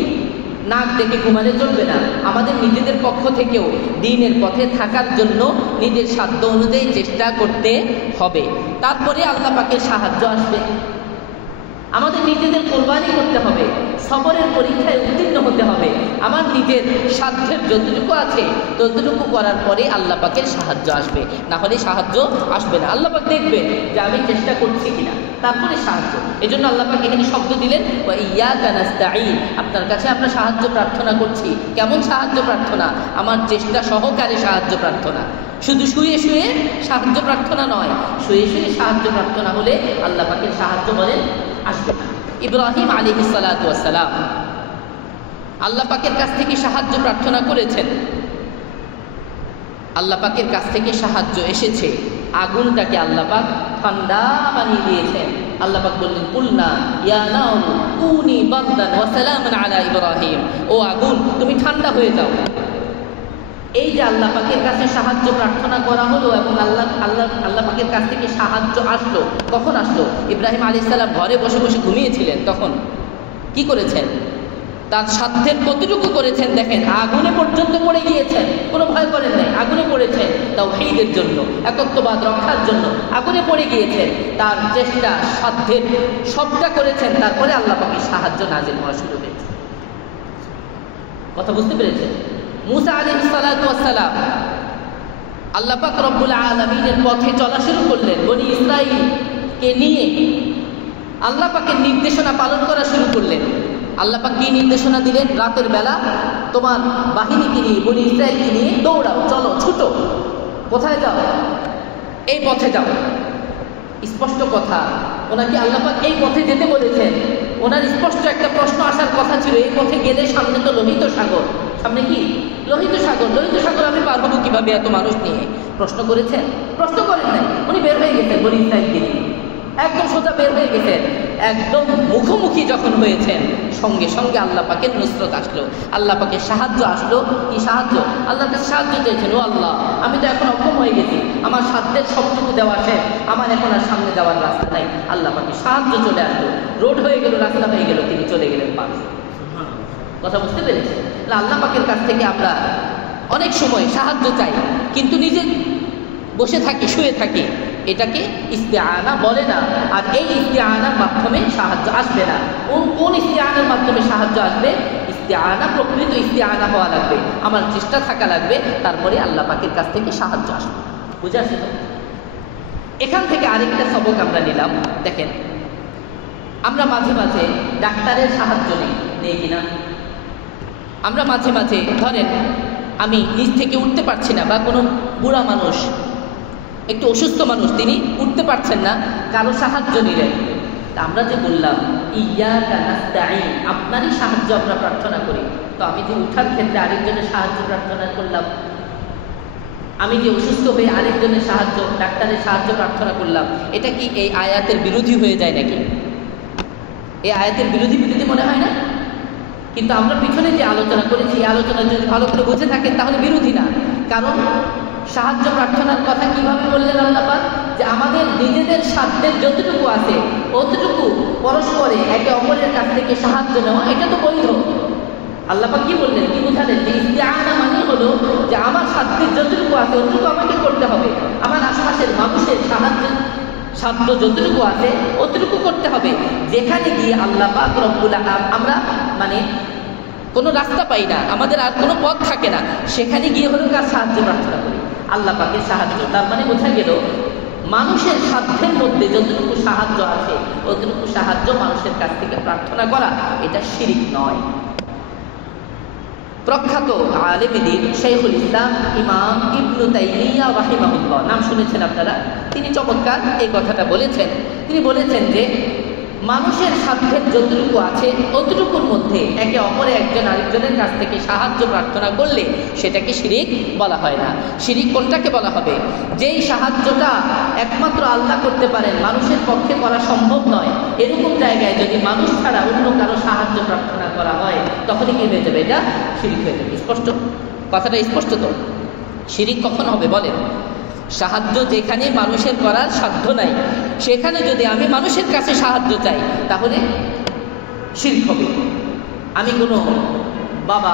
নাক ডেকে ঘুমালে চলবে না, আমাদের নিজেদের পক্ষ থেকেও দ্বীনের পথে থাকার জন্য নিজের সাধ্য অনুযায়ী চেষ্টা করতে হবে, তারপরে আল্লাহ পাকের সাহায্য আসবে। আমাদের নিজেদের কোরবানি করতে হবে, সবরের পরীক্ষায় উত্তীর্ণ হতে হবে, আমার নিজের সাধ্যের যতটুকু আছে ততটুকু করার পরে আল্লাহ পাকের সাহায্য আসবে, না হলে সাহায্য আসবে না। আল্লাহ পাক দেখবেন যে আমি চেষ্টা করছি কিনা, তারপরে সাহায্য। এই জন্য আল্লাহ পাক এখানে শব্দ দিলেন ওয়া ইয়াকা নাস্তাঈন, আপনার কাছে আমরা সাহায্য প্রার্থনা করছি। কেমন সাহায্য প্রার্থনা? আমার চেষ্টা সহকারে সাহায্য প্রার্থনা, শুধু শুয়ে শুয়ে সাহায্য প্রার্থনা নয়। শুয়ে শুয়ে সাহায্য প্রার্থনা হলে আল্লাহ পাকের সাহায্য বলেন আসবে না। ইব্রাহিম আলাইহিস সালাতু ওয়াস সালাম আল্লাহ পাকের কাছ থেকে সাহায্য প্রার্থনা করেছেন, আল্লাহ পাকের কাছ থেকে সাহায্য এসেছে, আগুনটাকে আল্লাহ পাক ঠান্ডা বানিয়ে দিয়েছেন। আল্লাহ পাক বললেন কুলনা ইয়া নারু কুনি বারদান ওয়া সালামান আলা ইব্রাহিম, ও আগুন তুমি ঠান্ডা হয়ে যাও। এই যে আল্লাহ পাকের কাছে সাহায্য প্রার্থনা করা হলো এবং আল্লাহ পাকের কাছ থেকে সাহায্য আসলো। কখন আসলো? ইব্রাহিম আলাইহিস সালাম ঘরে বসে বসে ঘুমিয়েছিলেন, তখন কি করেছেন? তার সাধ্যের কতটুকু করেছেন দেখেন, আগুনে পর্যন্ত পড়ে গিয়েছেন, কোনো ভয় করেন নাই, আগুনে পড়েছেন তাওহীদের জন্য, একত্ববাদ রক্ষার জন্য আগুনে পড়ে গিয়েছেন, তার চেষ্টা সাধ্যের সবটা করেছেন, তারপরে আল্লাহ পাকের সাহায্য নাযিল হওয়া শুরু হয়েছে। কথা বুঝতে পেরেছেন? মুসা আলাইহিস সালাতু ওয়াস সালাম আল্লাহ পাক রব্বুল আলামিনের পথে চলা শুরু করলেন, বনি ইসরাঈলকে নিয়ে আল্লাহ পাকের নির্দেশনা পালন করা শুরু করলেন। আল্লাহ পাক কি নির্দেশনা দিলেন? রাতের বেলা তোমার বাহিনীকে নিয়ে, বনি ইসরাঈলকে নিয়ে দৌড়াও, চলো, ছুটো, কোথায় যাও? এই পথে যাও। স্পষ্ট কথা, ওনাকে আল্লাহ পাক এই পথে যেতে বলেছেন। ওনার স্পষ্ট একটা প্রশ্ন আসার কথা ছিল, এই পথে গেলে সামনে তো লোহিত সাগর, সামনে কি লোহিত সাগর, লোহিত সাগর আমি পার হবো কিভাবে এত মানুষ নিয়ে? প্রশ্ন করেছেন? প্রশ্ন করেন নাই, উনি বের হয়ে গেছেন বনি ইসরাঈলকে নিয়ে, একদম সোজা বের হয়ে গেছেন। একদম মুখোমুখি যখন হয়েছেন, সঙ্গে সঙ্গে আল্লাহ পাকের নুসরত আসলো, আল্লাহ পাকের সাহায্য আসলো। কি সাহায্য? আল্লাহর কাছে সাহায্য চেয়েছেন, ও আল্লাহ আমি তো এখন অক্ষম হয়ে গেছি, আমার সাধ্যের সবটুকু দেওয়া শেষ, আমার এখন আর সামনে যাওয়ার রাস্তা নাই। আল্লাহ পাকের সাহায্য চলে আসলো, রোড হয়ে গেল, রাস্তা হয়ে গেল, তিনি চলে গেলেন পাশ। কথা বুঝতে পেরেছেন? আল্লাহ পাকের কাছ থেকে আমরা অনেক সময় সাহায্য চাই, কিন্তু নিজে বসে থাকি, শুয়ে থাকি, এটাকে ইস্তিআনা বলে না। আর এই ইস্তিআনার মাধ্যমে সাহায্য আসবে না। কোন ইস্তিআনার মাধ্যমে সাহায্য আসবে? ইস্তিআনা প্রকৃত ইস্তিআনা হওয়া লাগবে, আমার চেষ্টা থাকা লাগবে, তারপরে আল্লাহ পাকের কাছ থেকে সাহায্য আসবে। বুঝে আসছে তো? এখান থেকে আরেকটা সবক আমরা নিলাম। দেখেন, আমরা মাঝে মাঝে ডাক্তারের সাহায্য নেই কিনা? আমরা মাঝে মাঝে ধরেন আমি নিজ থেকে উঠতে পারছি না, বা কোনো বুড়া মানুষ, একটু অসুস্থ মানুষ, তিনি উঠতে পারছেন না, কারো সাহায্য নিলেন। আমরা যে বললাম ইয়াকা নাস্তাঈন, আপনারই সাহায্য আমরা প্রার্থনা করি, তো আমি যে উঠার ক্ষেত্রে আরেকজনের সাহায্য প্রার্থনা করলাম, আমি যে অসুস্থ হয়ে আরেকজনের সাহায্য, ডাক্তারের সাহায্য প্রার্থনা করলাম, এটা কি এই আয়াতের বিরোধী হয়ে যায় নাকি? এই আয়াতের বিরোধী মনে হয় না? কিন্তু আমরা পিছনে যে আলোচনা করেছি, এই আলোচনা যদি ভালো করে বুঝে থাকেন তাহলে বিরোধী না। কারণ সাহায্য প্রার্থনার কথা কিভাবে বললেন আল্লাহ পাক? যে আমাদের নিজেদের সাধ্যের যতটুকু আছে অতটুকু পরস্পরে একে অপরের কাছ থেকে সাহায্য নেওয়া, এটা তো বৈধ। আল্লাহ পাক কি বললেন, কি বোঝালেন? যে ইস্তিআনা মানে হলো যে আমার সাধ্যের যতটুকু আছে অতটুকু আমাকে করতে হবে, আমার আশপাশের মানুষের সাধ্য যতটুকু আছে অতটুকু করতে হবে। যেখানে গিয়ে আল্লাহ পাক রব্বুল আমরা মানে কোনো রাস্তা পাই না, আমাদের আর কোনো পথ থাকে না, সেখানে গিয়ে হলো কার সাহায্য প্রার্থনা করি? আল্লাহ পাকের সাহায্য। তার মানে বোঝা গেল মানুষের সাধ্যের মধ্যে যতটুকু সাহায্য আছে অতটুকু সাহায্য মানুষের কাছ থেকে প্রার্থনা করা, এটা শিরক নয়। প্রখ্যাত আলেম দ্বীন শাইখুল ইসলাম ইমাম ইবনে তাইমিয়া রাহিমাহুল্লাহ, নাম শুনেছেন আপনারা? তিনি চমৎকার এই কথাটা বলেছেন। তিনি বলেছেন যে মানুষের সাধ্যের যতটুকু আছে ততটুকুর মধ্যে একে অপরে একজন আরেকজনের কাছ থেকে সাহায্য প্রার্থনা করলে সেটাকে শিরিক বলা হয় না। শিরিক কোনটাকে বলা হবে? যেই সাহায্যটা একমাত্র আল্লাহ করতে পারেন, মানুষের পক্ষে করা সম্ভব নয়, এরকম জায়গায় যদি মানুষ ছাড়া অন্য কারো সাহায্য প্রার্থনা করা হয় তখনই কি হয়ে যাবে? এটা শিরিক হয়ে যাবে। স্পষ্ট কথাটা? স্পষ্ট তো? শিরিক কখন হবে বলেন? সাহায্য যেখানে মানুষের করার সাধ্য নাই সেখানে যদি আমি মানুষের কাছে সাহায্য চাই তাহলে শিরক হবে। আমি কোনো বাবা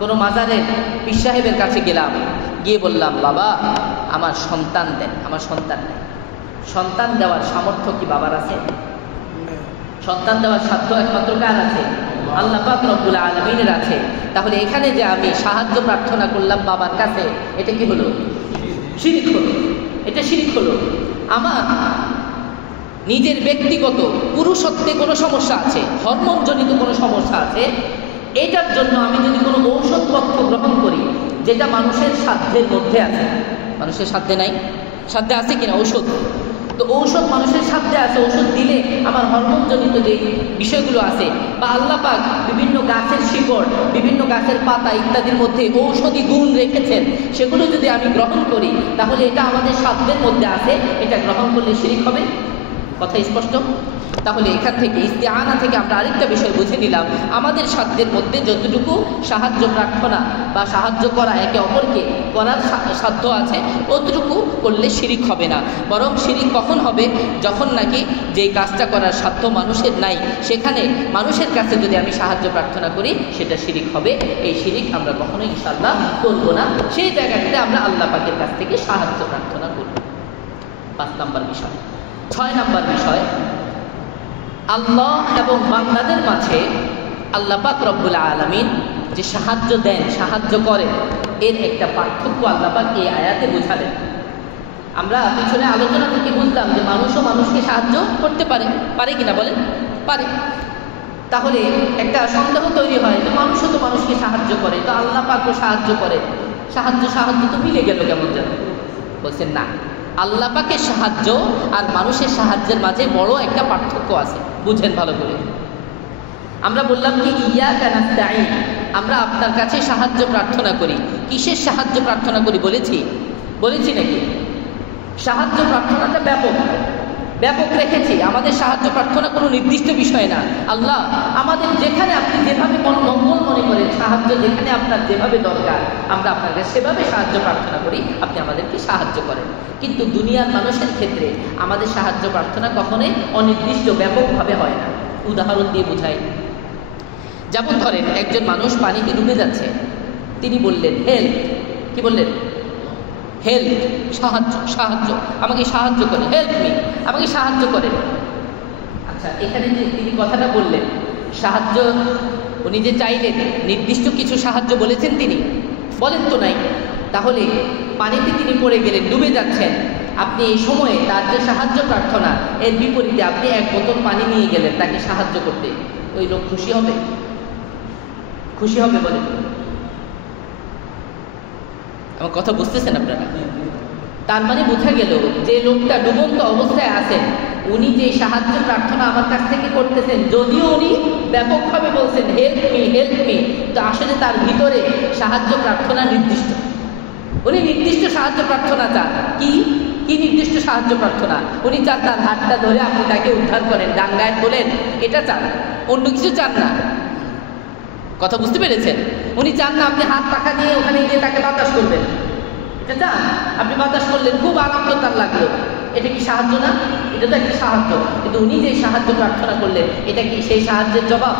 কোনো মাজারের পীর সাহেবের কাছে গেলাম, গিয়ে বললাম, বাবা আমার সন্তান দেন, আমার সন্তান নেই। সন্তান দেওয়ার সামর্থ্য কি বাবার আছে? সন্তান দেওয়ার সাধ্য একমাত্র কার আছে? আল্লাহ পাক রব্বুল আলামিনের আছে। তাহলে এখানে যে আমি সাহায্য প্রার্থনা করলাম বাবার কাছে, এটা কি হলো? শিরিক হলো। এটা শিরিক হলো। আমার নিজের ব্যক্তিগত পুরুষত্বে কোনো সমস্যা আছে, হরমোনজনিত কোনো সমস্যা আছে, এটার জন্য আমি যদি কোনো ঔষধপত্র গ্রহণ করি যেটা মানুষের সাধ্যের মধ্যে আছে, মানুষের সাধ্যে নাই, সাধ্যে আছে কিনা ঔষধ? তো ঔষধ মানুষের সাধ্যে আছে, ঔষধ দিলে আমার হরমোনজনিত যে বিষয়গুলো আছে, বা আল্লাহ পাক বিভিন্ন গাছের শিকড়, বিভিন্ন গাছের পাতা ইত্যাদির মধ্যে ঔষধি গুণ রেখেছেন, সেগুলো যদি আমি গ্রহণ করি তাহলে এটা আমাদের সাধ্যের মধ্যে আছে, এটা গ্রহণ করলে শিরিক হবে। কথা স্পষ্ট? তাহলে এখান থেকে ইস্তিআনা থেকে আমরা আরেকটা বিষয় বুঝে নিলাম, আমাদের সাধ্যের মধ্যে যতটুকু সাহায্য প্রার্থনা বা সাহায্য করা একে অপরকে করার সাধ্য আছে ততটুকু করলে শিরিক হবে না। বরং শিরিক কখন হবে? যখন নাকি যেই কাজটা করার সাধ্য মানুষের নাই সেখানে মানুষের কাছে যদি আমি সাহায্য প্রার্থনা করি সেটা শিরিক হবে। এই শিরিক আমরা কখনোই ইনশাআল্লাহ করব না। সেই জায়গাটাতে আমরা আল্লাহ পাকের কাছ থেকে সাহায্য প্রার্থনা করব। 5 নম্বর বিষয়। 6 নম্বর বিষয়, আল্লাহ এবং বান্দাদের মাঝে আল্লাহ পাক রব্বুল আলামিন যে সাহায্য দেন, সাহায্য করেন, এর একটা পার্থক্য আল্লাহ পাক এই আয়াতে বোঝালেন। আমরা পিছনে আলোচনা থেকে বুঝলাম যে মানুষও মানুষকে সাহায্য করতে পারে, পারে কিনা বলেন? পারে। তাহলে একটা সন্দেহ তৈরি হয় যে মানুষও তো মানুষকে সাহায্য করে, তো আল্লাহ পাকও সাহায্য করে, সাহায্য তো মিলে গেল কেমন যেন। বলছেন না, আল্লাহ পাকের সাহায্য আর মানুষের সাহায্যের মাঝে বড় একটা পার্থক্য আছে, বুঝেন ভালো করে। আমরা বললাম কি ইয়াকা নাস্তাঈন, আমরা আপনার কাছে সাহায্য প্রার্থনা করি। কিসের সাহায্য প্রার্থনা করি বলেছি নাকি? সাহায্য প্রার্থনাটা ব্যাপক রেখেছি। আমাদের সাহায্য প্রার্থনা কোনো নির্দিষ্ট বিষয় না। আল্লাহ আমাদের যেখানে আপনি যেভাবে মঙ্গল মনে করেন, সাহায্য যেখানে আপনার যেভাবে দরকার, আমরা আপনাকে সেভাবে সাহায্য প্রার্থনা করি, আপনি আমাদেরকে সাহায্য করেন। কিন্তু দুনিয়ার মানুষের ক্ষেত্রে আমাদের সাহায্য প্রার্থনা কখনোই অনির্দিষ্ট ব্যাপকভাবে হয় না। উদাহরণ দিয়ে বোঝাই। যেমন ধরেন একজন মানুষ পানিতে ডুবে যাচ্ছে, তিনি বললেন হেল্প। কি বললেন? হেল্প, সাহায্য, আমাকে সাহায্য করে, হেল্প মি, আমাকে সাহায্য করে। আচ্ছা, এখানে যে তিনি কথাটা বললেন সাহায্য, উনি যে চাইলেন নির্দিষ্ট কিছু সাহায্য বলেছেন, তিনি বলেন তো নাই। তাহলে পানিতে তিনি পড়ে গেলেন, ডুবে যাচ্ছেন, আপনি এই সময়ে তার যে সাহায্য প্রার্থনা, এর বিপরীতে আপনি 1 বোতল পানি নিয়ে গেলেন তাকে সাহায্য করতে, ওই লোক খুশি হবে? খুশি হবে বলেন? আমার কথা বুঝতেছেন আপনারা? তার মানে বোঝা গেল যে লোকটা ডুবন্ত অবস্থায় আছেন, উনি যে সাহায্য প্রার্থনা আমার কাছ থেকে করতেছেন, যদিও উনি ব্যাপকভাবে বলছেন হেল্প মি, তো আসলে তার ভিতরে সাহায্য প্রার্থনা নির্দিষ্ট। উনি নির্দিষ্ট সাহায্য প্রার্থনা চান। কি নির্দিষ্ট সাহায্য প্রার্থনা? উনি চান তার হাতটা ধরে আপনি তাকে উদ্ধার করেন, ডাঙ্গায় তোলেন, এটা চান, অন্য কিছু চান না। কথা বুঝতে পেরেছেন? উনি চান না আপনি হাত পাখা দিয়ে ওখানে গিয়ে তাকে বাতাস করবেন, এটা চান। আপনি বাতাস করলেন, খুব আরাম তো তার লাগলো, এটা কি সাহায্য না? এটা তো একটা সাহায্য। কিন্তু উনি যে সাহায্য প্রার্থনা করলেন, এটা কি সেই সাহায্যের জবাব?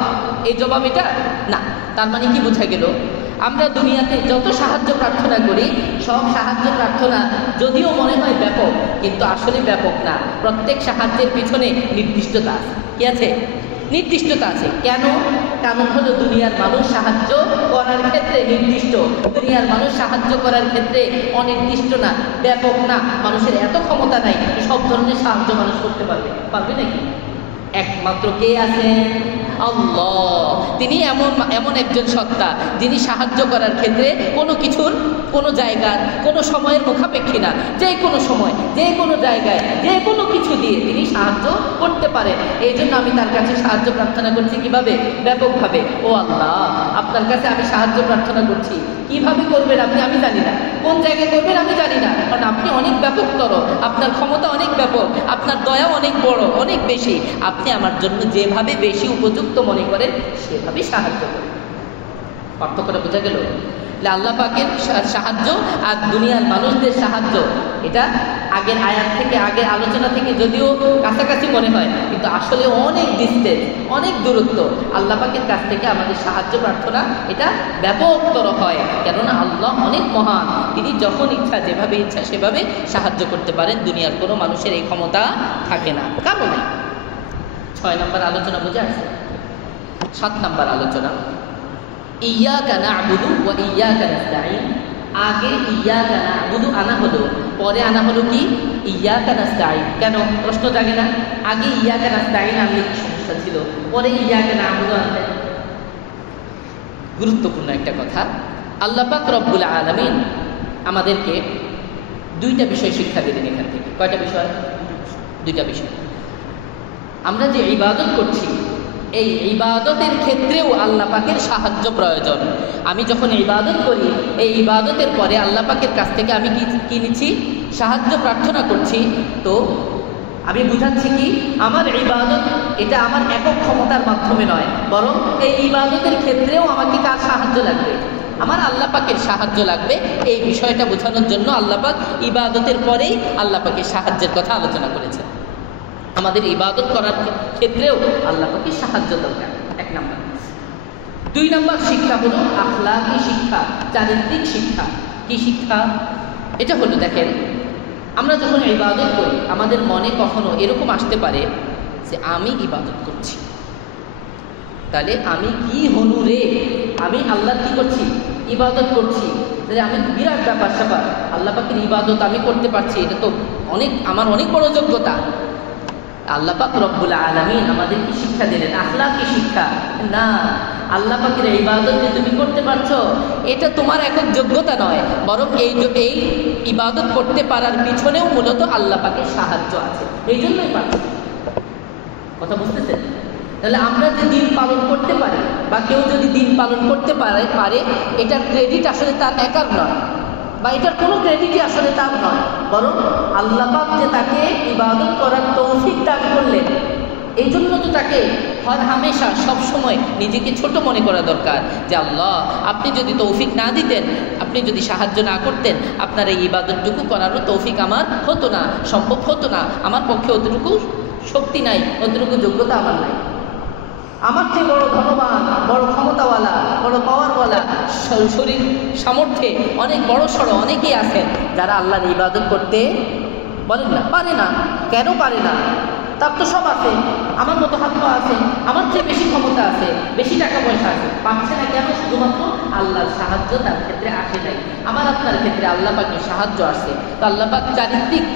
এই জবাব এটা না। তার মানে কি বোঝা গেল? আমরা দুনিয়াতে যত সাহায্য প্রার্থনা করি, সব সাহায্য প্রার্থনা যদিও মনে হয় ব্যাপক, কিন্তু আসলে ব্যাপক না। প্রত্যেক সাহায্যের পিছনে নির্দিষ্টতা আছে। কি আছে? নির্দিষ্টতা আছে। কেন? কারণ হলো দুনিয়ার মানুষ সাহায্য করার ক্ষেত্রে নির্দিষ্ট, দুনিয়ার মানুষ সাহায্য করার ক্ষেত্রে অনির্দিষ্ট না, ব্যাপক না। মানুষের এত ক্ষমতা নাই সব ধরনের সাহায্য মানুষ করতে পারবে নাকি? একমাত্র কে আছেন? আল্লাহ। তিনি এমন একজন সত্তা যিনি সাহায্য করার ক্ষেত্রে কোনো কিছুর, কোনো জায়গার, কোনো সময়ের মুখাপেক্ষী না। যে কোনো সময়, যে কোনো জায়গায়, যে কোনো কিছু দিয়ে তিনি সাহায্য করতে পারেন। এই জন্য আমি তার কাছে সাহায্য প্রার্থনা করছি। কিভাবে? ব্যাপকভাবে। ও আল্লাহ, আপনার কাছে আমি সাহায্য প্রার্থনা করছি। কিভাবে করবেন আপনি, আমি জানি না। কোন জায়গায় করবেন আমি জানি না, কারণ আপনি অনেক ব্যাপকতর, আপনার ক্ষমতা অনেক ব্যাপক, আপনার দয়া অনেক বড়, অনেক বেশি। আপনি আমার জন্য যেভাবে বেশি উপযুক্ত মনে করেন সেভাবেই সাহায্য করেন। পার্থক্যটা বোঝা গেল? আল্লাহ পাকের সাহায্য আর দুনিয়ার মানুষদের সাহায্য, এটা আগের আয়াত থেকে, আগের আলোচনা থেকে যদিও কাছাকাছি মনে হয়, কিন্তু আসলে অনেক ডিস্টেন্স, অনেক দূরত্ব। আল্লাহ পাকের কাছ থেকে আমাদের সাহায্য প্রার্থনা এটা ব্যাপকতর হয়, কেননা আল্লাহ অনেক মহান। তিনি যখন ইচ্ছা, যেভাবে ইচ্ছা সেভাবে সাহায্য করতে পারেন। দুনিয়ার কোনো মানুষের এই ক্ষমতা থাকে না, কারো নেই। 6 নম্বর আলোচনা বুঝে আসছে। 7 নম্বর আলোচনা, ইয়্যাকা না'বুদু ওয়া ইয়্যাকা নাস্তাঈন। আগে ইয়্যাকা না'বুদু আনা হলো, পরে আনা হলো কি ইয়্যাকা নাস্তাঈন। কেন? প্রশ্ন জাগে না? আগে ইয়্যাকা নাস্তাঈন আনলে কি সমস্যা ছিল, পরে ইয়্যাকা না'বুদু আনলে? গুরুত্বপূর্ণ একটা কথা। আল্লাহ পাক রব্বুল আলামিন আমাদেরকে 2টা বিষয় শিক্ষা দিলেন এখান থেকে। কয়টা বিষয়? 2টা বিষয়। আমরা যে ইবাদত করছি, এই ইবাদতের ক্ষেত্রেও আল্লাহ পাকের সাহায্য প্রয়োজন। আমি যখন ইবাদত করি, এই ইবাদতের পরে আল্লাহ পাকের কাছ থেকে আমি কি নিচ্ছি? সাহায্য প্রার্থনা করছি। তো আমি বুঝাচ্ছি কি, আমার ইবাদত এটা আমার একক ক্ষমতার মাধ্যমে নয়, বরং এই ইবাদতের ক্ষেত্রেও আমাকে কার সাহায্য লাগবে? আমার আল্লাহ পাকের সাহায্য লাগবে। এই বিষয়টা বোঝানোর জন্য আল্লাহ পাক ইবাদতের পরেই আল্লাহ পাকের সাহায্যের কথা আলোচনা করেছেন। আমাদের ইবাদত করার ক্ষেত্রেও আল্লাহ পাকের সাহায্য দরকার, 1 নম্বর। 2 নম্বর শিক্ষা হলো আখলাকি শিক্ষা, চারিত্রিক শিক্ষা। কি শিক্ষা? এটা হলো, দেখেন, আমরা যখন ইবাদত করি আমাদের মনে কখনো এরকম আসতে পারে যে আমি ইবাদত করছি, তাহলে আমি কি হনু রে, আমি আল্লাহ কি করছি? ইবাদত করছি। তাহলে আমি বিরাট ব্যাপার স্যাপার, আল্লাহ পাকের ইবাদত আমি করতে পারছি, এটা তো আমার অনেক বড় যোগ্যতা। আল্লাহ পাক রব্বুল আলামিন আমাদের কি শিক্ষা দিলেন? আখলাকি শিক্ষা। না, আল্লাহ পাকের ইবাদত যে তুমি করতে পারছো এটা তোমার একক যোগ্যতা নয়, বরং এই ইবাদত করতে পারার পিছনেও মূলত আল্লাহ পাকের সাহায্য আছে, এই জন্যই পারছো। কথা বুঝতেছেন? তাহলে আমরা যে দিন পালন করতে পারি, বা কেউ যদি দিন পালন করতে পারে, এটার ক্রেডিট আসলে তার একার নয়, বা এটার কোনো ক্রেডিটই আসলে তার নয়, বরং আল্লাহ পাক যে তাকে ইবাদত করার তৌফিক দান করলেন, এই জন্য তো তাকে হর হামেশা সবসময় নিজেকে ছোট মনে করা দরকার যে আল্লাহ আপনি যদি তৌফিক না দিতেন, আপনি যদি সাহায্য না করতেন, আপনার এই ইবাদতটুকু করারও তৌফিক আমার হতো না, সম্ভব হতো না। আমার পক্ষে অতটুকু শক্তি নাই, অতটুকু যোগ্যতা আমার নাই। আমার চেয়ে বড় ধনবান, বড় ক্ষমতাওয়ালা, বড় পাওয়ারওয়ালা, শরীর সামর্থ্যে অনেক বড় সড়ো অনেকেই আছেন যারা আল্লাহর ইবাদত করতে বলেন না, পারে না। কেন পারে না? তার তো সব আছে, আমার মতো হাত পা আছে, আমার চেয়ে বেশি ক্ষমতা আছে, বেশি টাকা পয়সা আছে, পাচ্ছে না কেন? শুধুমাত্র আল্লাহর সাহায্য তার ক্ষেত্রে আসে নাই। আমার আপনার ক্ষেত্রে আল্লাহ পাকের সাহায্য আসে। তো আল্লাহ পাক চারিত্রিক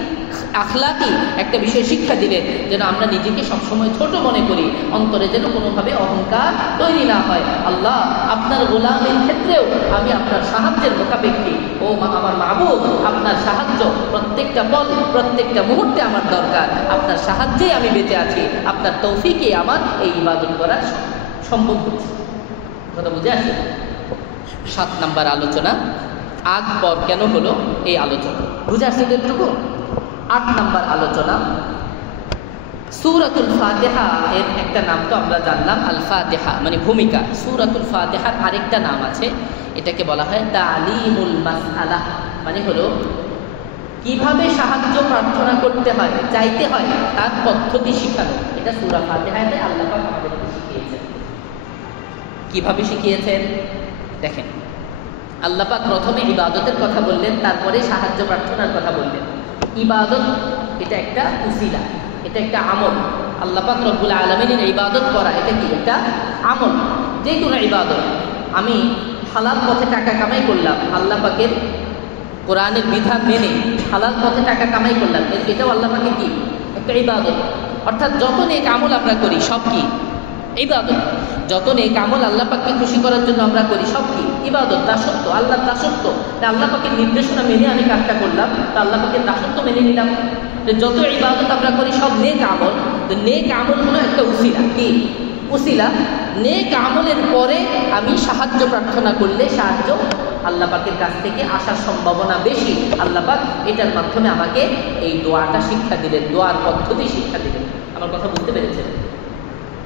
আখলাকি একটা বিষয় শিক্ষা দিলেন, যেন আমরা নিজেকে সবসময় ছোট মনে করি, অন্তরে যেন কোনোভাবে অহংকার তৈরি না হয়। আল্লাহ আপনার গোলামের ক্ষেত্রেও আমি আপনার সাহায্যের মোকাবেক্ষী। ও আমার মাবুদ, আপনার সাহায্য প্রত্যেকটা পল, প্রত্যেকটা মুহূর্তে আমার দরকার। আপনার সাহায্যেই আমি বেঁচে আছি, আপনার তৌফিকে আমার এই ইবাদত করা সম্ভব হচ্ছে। কথা বুঝে আসে? 7 নম্বর আলোচনা, আগ পর কেন হলো এই আলোচনা, বুঝে আসছে এটুকু? 8 নম্বর আলোচনা, সূরাতুল ফাতিহা এর একটা নাম তো আমরা জানলাম, আল ফাতিহা মানে ভূমিকা। সূরাতুল ফাতিহার আরেকটা নাম আছে, এটাকে বলা হয় তালিমুল মাসআলা, মানে হলো কিভাবে সাহায্য প্রার্থনা করতে হয়, চাইতে হয়, তার পদ্ধতি শিখানো। এটা সূরা ফাতিহাতে আল্লাহ পাক আমাদেরকে শিখিয়েছেন। কিভাবে শিখিয়েছেন দেখেন, আল্লাহ পাক প্রথমে ইবাদতের কথা বললেন, তারপরে সাহায্য প্রার্থনার কথা বললেন। ইবাদত এটা একটা উসিলা, এটা একটা আমল। আল্লাহ পাক রব্বুল আলামিনের ইবাদত করা এটা কি? একটা আমল। যে কোনো ইবাদত, আমি হালাল পথে টাকা কামাই করলাম, আল্লাহ পাকের কোরআনের বিধান মেনে হালাল পথে টাকা কামাই করলাম, এটাও আল্লাহ পাকের কি? একটা ইবাদত। অর্থাৎ যত নেক আমল আমরা করি সব কি? ইবাদত। যত নেক আমল আল্লাহ পাককে খুশি করার জন্য আমরা করি সব কি ইবাদত, দাসত্ব, আল্লাহ দাসত্ব। আল্লাহ পাকের নির্দেশনা মেনে আমি কাজটা করলাম, তো আল্লাহ পাকের দাসত্ব মেনে নিলাম। যত ইবাদত আমরা করি সব নেক আমল। তো নেক আমল হলো একটা উসিলা। কি উসিলা? নেক আমলের পরে আমি সাহায্য প্রার্থনা করলে সাহায্য আল্লাহ পাকের কাছ থেকে আসার সম্ভাবনা বেশি। আল্লাহ পাক এটার মাধ্যমে আমাকে এই দোয়াটা শিক্ষা দিলেন, দোয়ার পদ্ধতি শিক্ষা দিলেন। আমার কথা বুঝতে পেরেছেন?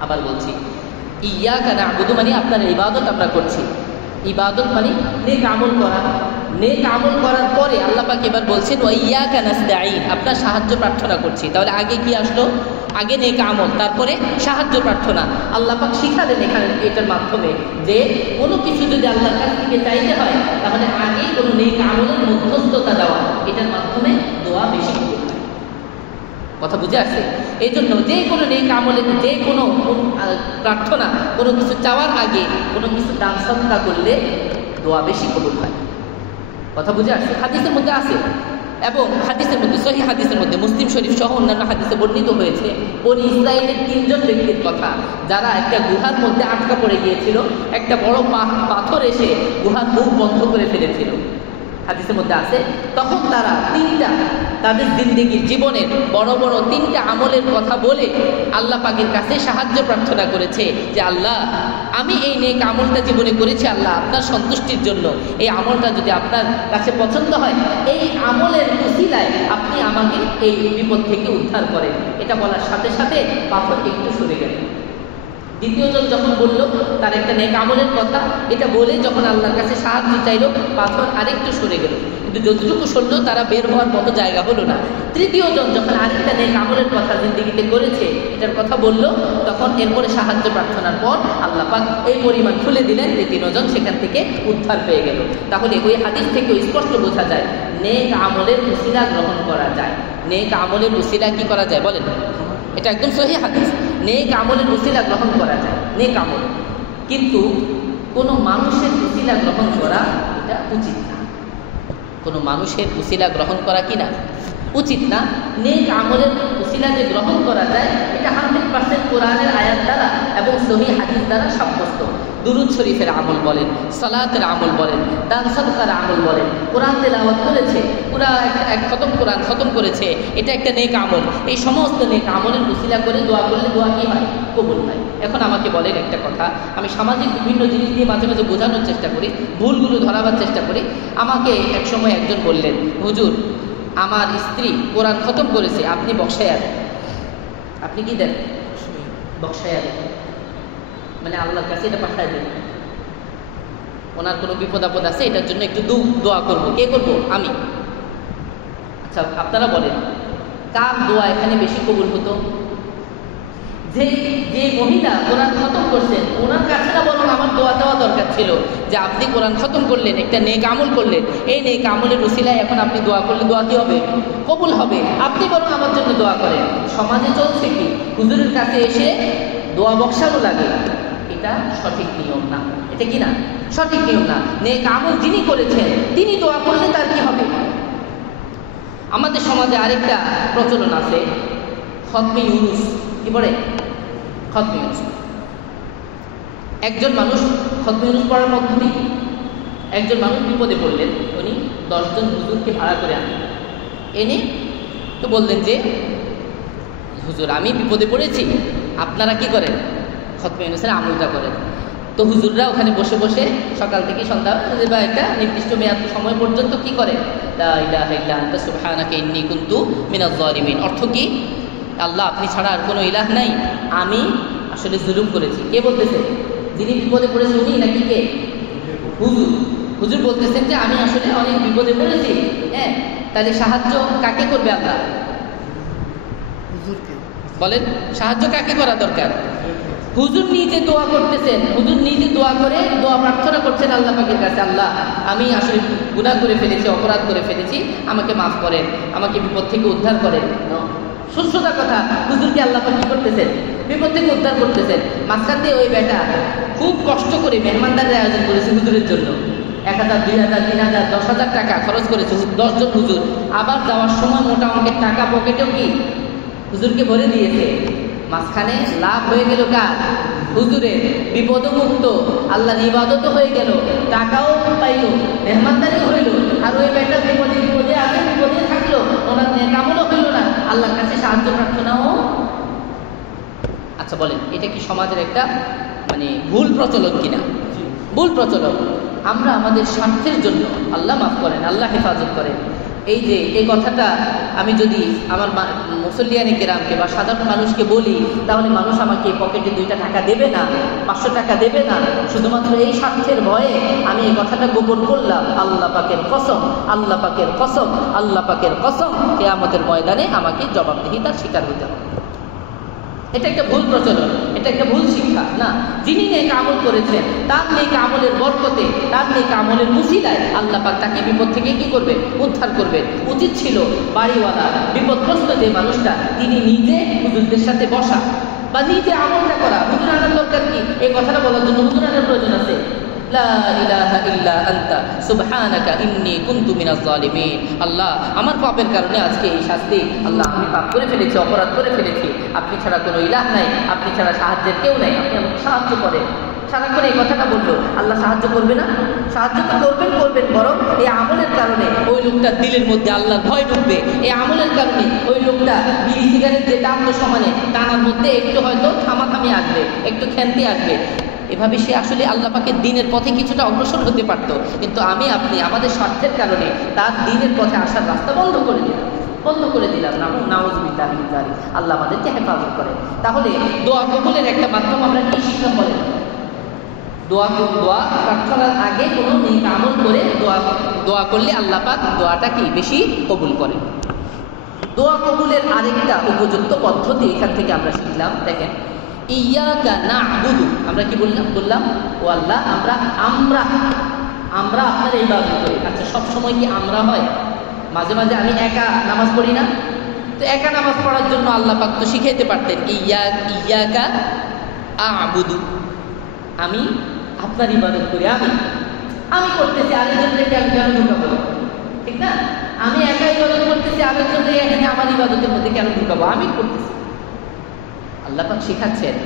আবার বলছি, ইয়াকা না'বুদু মানে আপনার ইবাদত আমরা করছি। ইবাদত মানে নেক আমল করা। নেক আমল করার পরে আল্লাহ পাক এবার বলছেন ওয়া ইয়াকা নাস্তাঈন, আপনার সাহায্য প্রার্থনা করছি। তাহলে আগে কি আসলো? আগে নেক আমল, তারপরে সাহায্য প্রার্থনা। আল্লাহ পাক শিখালেন এখানে এটার মাধ্যমে যে কোনো কিছু যদি আল্লাহর কাছ থেকে চাইতে হয় তাহলে আগে কোনো নেক আমলের মধ্যস্থতা দেওয়া, এটার মাধ্যমে দোয়া বেশি কবুল হয়। কথা বুঝে আসছে? এই জন্য যে কোনো নেক আমলের যে কোনো প্রার্থনা, কোনো কিছু চাওয়ার আগে কোনো কিছু দান সদকা করলে দোয়া বেশি কবুল হয়। কথা বুঝে আসছে? হাদিসের মধ্যে আছে, এবং হাদিসের মধ্যে সহিহ হাদিসের মধ্যে মুসলিম শরীফ সহ অন্যান্য হাদিসে বর্ণিত হয়েছে বনি ইসরায়েলের 3 জন ব্যক্তির কথা, যারা একটা গুহার মধ্যে আটকা পড়ে গিয়েছিল। একটা বড় পাথর এসে গুহার মুখ বন্ধ করে ফেলেছিল, হাদিসের মধ্যে আছে। তখন তারা তাদের জিন্দেগির জীবনের বড় বড় 3টা আমলের কথা বলে আল্লাহ পাকের কাছে সাহায্য প্রার্থনা করেছে যে আল্লাহ, আমি এই নেক আমলটা জীবনে করেছি, আল্লাহ আপনার সন্তুষ্টির জন্য এই আমলটা যদি আপনার কাছে পছন্দ হয়, এই আমলের উসিলায় আপনি আমাকে এই বিপদ থেকে উদ্ধার করেন। এটা বলার সাথে সাথে পাথর একটু সরে গেল। দ্বিতীয়জন যখন বলল তার একটা নেক আমলের কথা, এটা বলে যখন আল্লাহর কাছে সাহায্য চাইল, পাথর আরেকটু সরে গেল, কিন্তু যতটুকু সরল তারা বের হওয়ার মতো জায়গা হলো না। তৃতীয়জন যখন আরেকটা নেক আমলের কথা জিন্দেগিতে করেছে, এটার কথা বলল, তখন এরপরে সাহায্য প্রার্থনার পর আল্লাহ পাক এই পরিমাণ খুলে দিলেন যে 3 জন সেখান থেকে উদ্ধার পেয়ে গেল। তাহলে ওই হাদিস থেকে স্পষ্ট বোঝা যায় নেক আমলের উসিলা গ্রহণ করা যায়। নেক আমলের উসিলা কি করা যায় বলেন? এটা একদম সহিহ হাদিস। নেক আমলের উসিলা গ্রহণ করা যায়, নেক আমল। কিন্তু কোনো মানুষের উসিলা গ্রহণ করা এটা উচিত না। কোনো মানুষের উসিলা গ্রহণ করা কি না? উচিত না। নেক আমলের উসিলা যে গ্রহণ করা যায় এটা 100% কোরআনের আয়াত দ্বারা এবং সহিহ হাদিস দ্বারা সাব্যস্ত। দুরূদ শরীফের আমল বলেন, সালাতের আমল বলেন, দান সাদকার আমল বলেন, কোরআন তেলাওয়াত করেছে, পুরা এক খতম কোরআন খতম করেছে, এটা একটা নেক আমল। এই সমস্ত নেক আমলের উসিলা করে দোয়া করলে দোয়া কি হয়? কবুল হয়। এখন আমাকে বলেন একটা কথা, আমি সামাজিক বিভিন্ন জিনিস দিয়ে মাঝে মাঝে বোঝানোর চেষ্টা করি, ভুলগুলো ধরাবার চেষ্টা করি। আমাকে এক সময় একজন বললেন, হুজুর আমার স্ত্রী কোরআন খতম করেছে, আপনি বক্সায়া দেন। আপনি কি দেন? বক্সায়া দেন, মানে আল্লাহর কাছে এটা পাঠায় দেন। ওনার কোনো বিপদ আপদ আছে, এটার জন্য একটু দোয়া করবো। কে করবো? আমি। আচ্ছা আপনারা বলেন কার দোয়া এখানে বেশি কবুল হতো? যে মহিলা কোরআন খতম করছেন ওনার কাছে না বরং আমার দোয়া দেওয়া দরকার ছিল যে আপনি কোরআন খতম করলেন, একটা নেক আমল করলেন, এই নেক আমলের উসিলায় এখন আপনি দোয়া করলে দোয়া কি হবে? কবুল হবে। আপনি বরং আমার জন্য দোয়া করেন। সমাজে চলছে কি হুজুরের কাছে এসে দোয়া বক্সানো লাগে, এটা সঠিক নিয়ম না। এটা কি না? সঠিক নিয়ম না। নেক আমল যিনি করেছেন তিনি দোয়া করলে তার কি হবে? আমাদের সমাজে আরেকটা প্রচলন আছে, খতমে ইউনুস। কি পড়ে? খতমে ইউনুস। একজন মানুষ খতমে ইউনুস পড়ার পদ্ধতি, একজন মানুষ বিপদে পড়লেন, উনি 10 জন হুজুরকে ভাড়া করে আনলেন, এনে তো বললেন যে হুজুর আমি বিপদে পড়েছি, আপনারা কি করেন? খতমে ইউনুসের আমলটা করেন। তো হুজুররা ওখানে বসে বসে সকাল থেকে সন্ধ্যা বা একটা নির্দিষ্ট মেয়াদ সময় পর্যন্ত কি করে? লা ইলাহা ইল্লা আনতা সুবহানাকা ইন্নী কুনতু মিনাজ জালিমিন। অর্থ কি? আল্লাহ আপনি ছাড়া আর কোনো ইলাহ নাই, আমি আসলে জুলুম করেছি। কে বলতেছে? যিনি বিপদে পড়েছে উনি নাকি কে? হুজুর। হুজুর বলতেছেন যে আমি আসলে অনেক বিপদে পড়েছি। হ্যাঁ, তাহলে সাহায্য কাকে করবে আল্লাহ? হুজুরকে। বলেন সাহায্য কাকে করা দরকার? হুজুর নিজে দোয়া করতেছেন, হুজুর নিজে দোয়া করে দোয়া প্রার্থনা করছেন আল্লাহ পাকের কাছে, আল্লাহ আমি আসলে গুনাহ করে ফেলেছি, অপরাধ করে ফেলেছি, আমাকে মাফ করেন, আমাকে বিপদ থেকে উদ্ধার করেন। সুস্থতা কথা, হুজুরকে আল্লাহ পাক কি করতেছেন? বিপদ থেকে উদ্ধার করতেছেন। মাঝখান দিয়ে ওই বেটা খুব কষ্ট করে মেহমানদারের আয়োজন করেছে হুজুরের জন্য, 1000, 2000, 3000, 10,000 টাকা খরচ করেছে 10 জন হুজুর। আবার যাওয়ার সময় মোটা অঙ্কের টাকা পকেটেও কি হুজুরকে ভরে দিয়েছে। মাঝখানে লাভ হয়ে গেল কার? হুজুরের বিপদমুক্ত, আল্লাহর ইবাদতও হয়ে গেল, টাকাও পাইল, মেহমানদারি হইল, আর ওই বেটা বিপদে বিপদে আছে, বিপদে থাকলো, ওনার নেকামলও হইল না, আল্লাহর কাছে সাহায্য প্রার্থনাও। আচ্ছা বলেন, এটা কি সমাজের একটা মানে ভুল প্রচলন কিনা? ভুল প্রচলন। আমরা আমাদের স্বার্থের জন্য, আল্লাহ মাফ করেন, আল্লাহ হেফাজত করেন, এই যে এই কথাটা আমি যদি আমার মুসল্লিয়ানে কেরামকে বা সাধারণ মানুষকে বলি, তাহলে মানুষ আমাকে পকেটে 2টা টাকা দেবে না, 500 টাকা দেবে না, শুধুমাত্র এই স্বার্থের ভয়ে আমি এই কথাটা গোপন করলাম। আল্লাহ পাকের কসম, আল্লাহ পাকের কসম, আল্লাহ পাকের কসম, কিয়ামতের ময়দানে আমাকে জবাবদিহিতার শিকার হতে হবে। এটা একটা ভুল প্রচলন, এটা একটা ভুল শিক্ষা না। যিনি নেক আমল করেছেন, তার নেক আমলের বরকতে, তার নেক আমলের মুসিলায় আল্লাহ পাক তাকে বিপদ থেকে কি করবে? উদ্ধার করবে। উচিত ছিল বাড়িওয়ালা বিপদগ্রস্ত যে মানুষটা, তিনি নিজে হুজুরদের সাথে বসা বা নিজে আমলটা করা। হুজুর আনার দরকার কি? এই কথাটা বলার জন্য হুজুর আনার প্রয়োজন আছে? লা ইলাহা ইল্লা আনতা সুবহানাকা ইন্নী কুনতু মিনাজ জালিমিন। আল্লাহ, আমার পাপের কারণে আজকে এই শাস্তি। আল্লাহ, আমি পাপ করে ফেলেছি, অপরাধ করে ফেলেছি, আপনি ছাড়া কোনো ইলাহ নাই, আপনি ছাড়া সাহায্যের কেউ নাই, আপনি আমাকে সাহায্য করেন। সারাক্ষণ এই কথাটা বললো, আল্লাহ সাহায্য করবে না? সাহায্য তো করবেন, করবেন, বরং এই আমলের কারণে ওই লোকটার দিলের মধ্যে আল্লাহর ভয় ঢুকবে। এই আমলের কারণে ওই লোকটা বিড়ি সিগারেট যে টানলো সমানে, টানার মধ্যে একটু হয়তো থামাথামি আসবে, একটু ক্ষান্তি আসবে। এভাবে সে আসলে আল্লাহ পাকের দ্বীনের পথে কিছুটা অগ্রসর হতে পারত, কিন্তু আমি আপনি আমাদের স্বার্থের কারণে তার দ্বীনের পথে আসার রাস্তা বন্ধ করে দিলাম। নাউযুবিল্লাহি মিন যালিক। আল্লাহ আমাদেরকে হেফাজত করে। তাহলে দোয়া কবুলের একটা মাধ্যম আমরা কি শিখলাম বলেন? দোয়া প্রার্থনার আগে কোনো নেক আমল করে দোয়া করলে আল্লাহ পাক দোয়াটা কি বেশি কবুল করেন। দোয়া কবুলের আরেকটা উপযুক্ত পদ্ধতি এখান থেকে আমরা শিখলাম। দেখেন, ইয়াকা না'বুদু, আমরা কি বললাম ও আল্লাহ, আমরা আপনার ইবাদত করি। আচ্ছা, সব সময় কি আমরা হয়? মাঝে মাঝে আমি একা নামাজ পড়ি না? তো একা নামাজ পড়ার জন্য আল্লাহ পাক তো শিখাইতে পারতেন, ইয়াকা আ'বুদু, আমি আপনার ইবাদত করি। আমি করতেছি, আরেকজনকে কেন ঢুকাবো? ঠিক না? আমি একা ইবাদত করতেছি, আরেকজনকে এখানে আমার ইবাদতের মধ্যে কেন ঢুকাবো? আমি করতেছি। আল্লাহ পাক শিখাচ্ছেন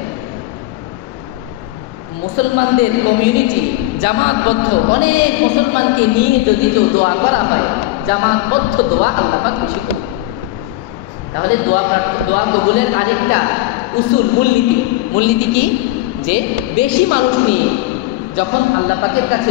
মুসলমানদের কমিউনিটি জামাতবদ্ধ অনেক মুসলমানকে নিয়ে যদি কেউ দোয়া করা হয়, জামাতবদ্ধ দোয়া আল্লাহ পাক বেশি করবে। তাহলে দোয়া কবুলের আরেকটা উসুল, মূলনীতি কি? যে বেশি মানুষ নিয়ে যখন আল্লাহ পাকের কাছে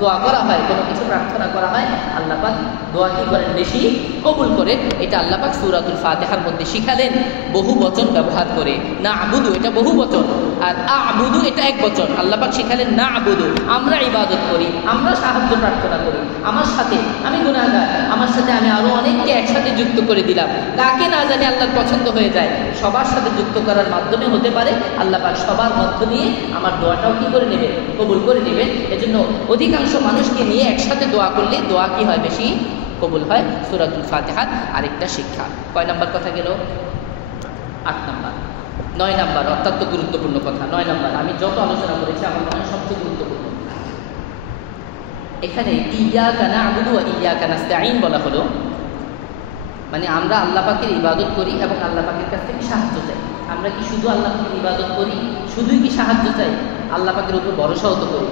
দোয়া করা হয়, কোনো কিছু প্রার্থনা করা হয়, আল্লাহ পাক দোয়া কি করেন? বেশি কবুল করে। এটা আল্লাহ পাক সূরাতুল ফাতিহার মধ্যে শিখালেন বহু বচন ব্যবহার করে। না আবুদু এটা বহু বচন, আর আবুদু এটা এক বচন। আল্লাহ পাক শিখালেন না আবুদু, আমরা ইবাদত করি, আমরা সাহায্য প্রার্থনা করি। আমার সাথে আমি গুনাহগার, আমার সাথে আমি আরো অনেককে একসাথে যুক্ত করে দিলাম। কাকে না জানি আল্লাহর পছন্দ হয়ে যায়, সবার সাথে যুক্ত করার মাধ্যমে হতে পারে আল্লাহ পাক সবার মধ্য দিয়ে আমার দোয়াটাও কি করে নেবেন? কবুল করে নেবেন। এজন্য অধিকাংশ মানুষকে নিয়ে একসাথে দোয়া করলে দোয়া কি হয়? বেশি কবুল হয়। সূরাতুল ফাতিহার আরেকটা শিক্ষা। কয় নাম্বার কথা গেল? 8 নাম্বার। 9 নাম্বার অত্যন্ত গুরুত্বপূর্ণ কথা। 9 নাম্বার আমি যত আলোচনা করেছি আমার মনে হয় সবচেয়ে গুরুত্বপূর্ণ। এখানে ইয়াকা না'বুদু ওয়া ইয়াকা নাস্তাঈন বলা হলো, মানে আমরা আল্লাহ পাকের ইবাদত করি এবং আল্লাহ পাকের কাছ থেকে সাহায্য চাই। আমরা কি শুধু আল্লাহ পাকের ইবাদত করি, শুধুই কি সাহায্য চাই? আল্লাহ পাকের উপর ভরসাও তো করি,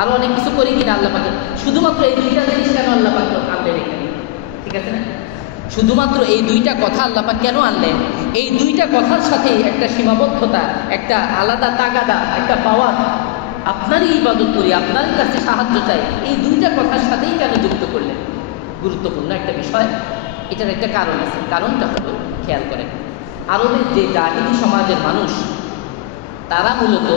আরো অনেক কিছু করি কিনা আল্লাহ পাকের? শুধুমাত্র এই 2টা জিনিস কেন আল্লাহ পাক আনলেন এখানে? ঠিক আছে না? শুধুমাত্র এই 2টা কথা আল্লাহ পাক কেন আনলেন? এই 2টা কথার সাথে একটা সীমাবদ্ধতা, একটা আলাদা তাগাদা, একটা পাওয়ার। আপনারই ইবাদত করি, আপনার কাছে সাহায্য চাই, এই 2টা কথার সাথেই কেন যুক্ত করলেন? গুরুত্বপূর্ণ একটা বিষয়। এটার একটা কারণ আছে। কারণটা হলো, খেয়াল করেন, আরবের যে জাহিলি সমাজের মানুষ, তারা মূলত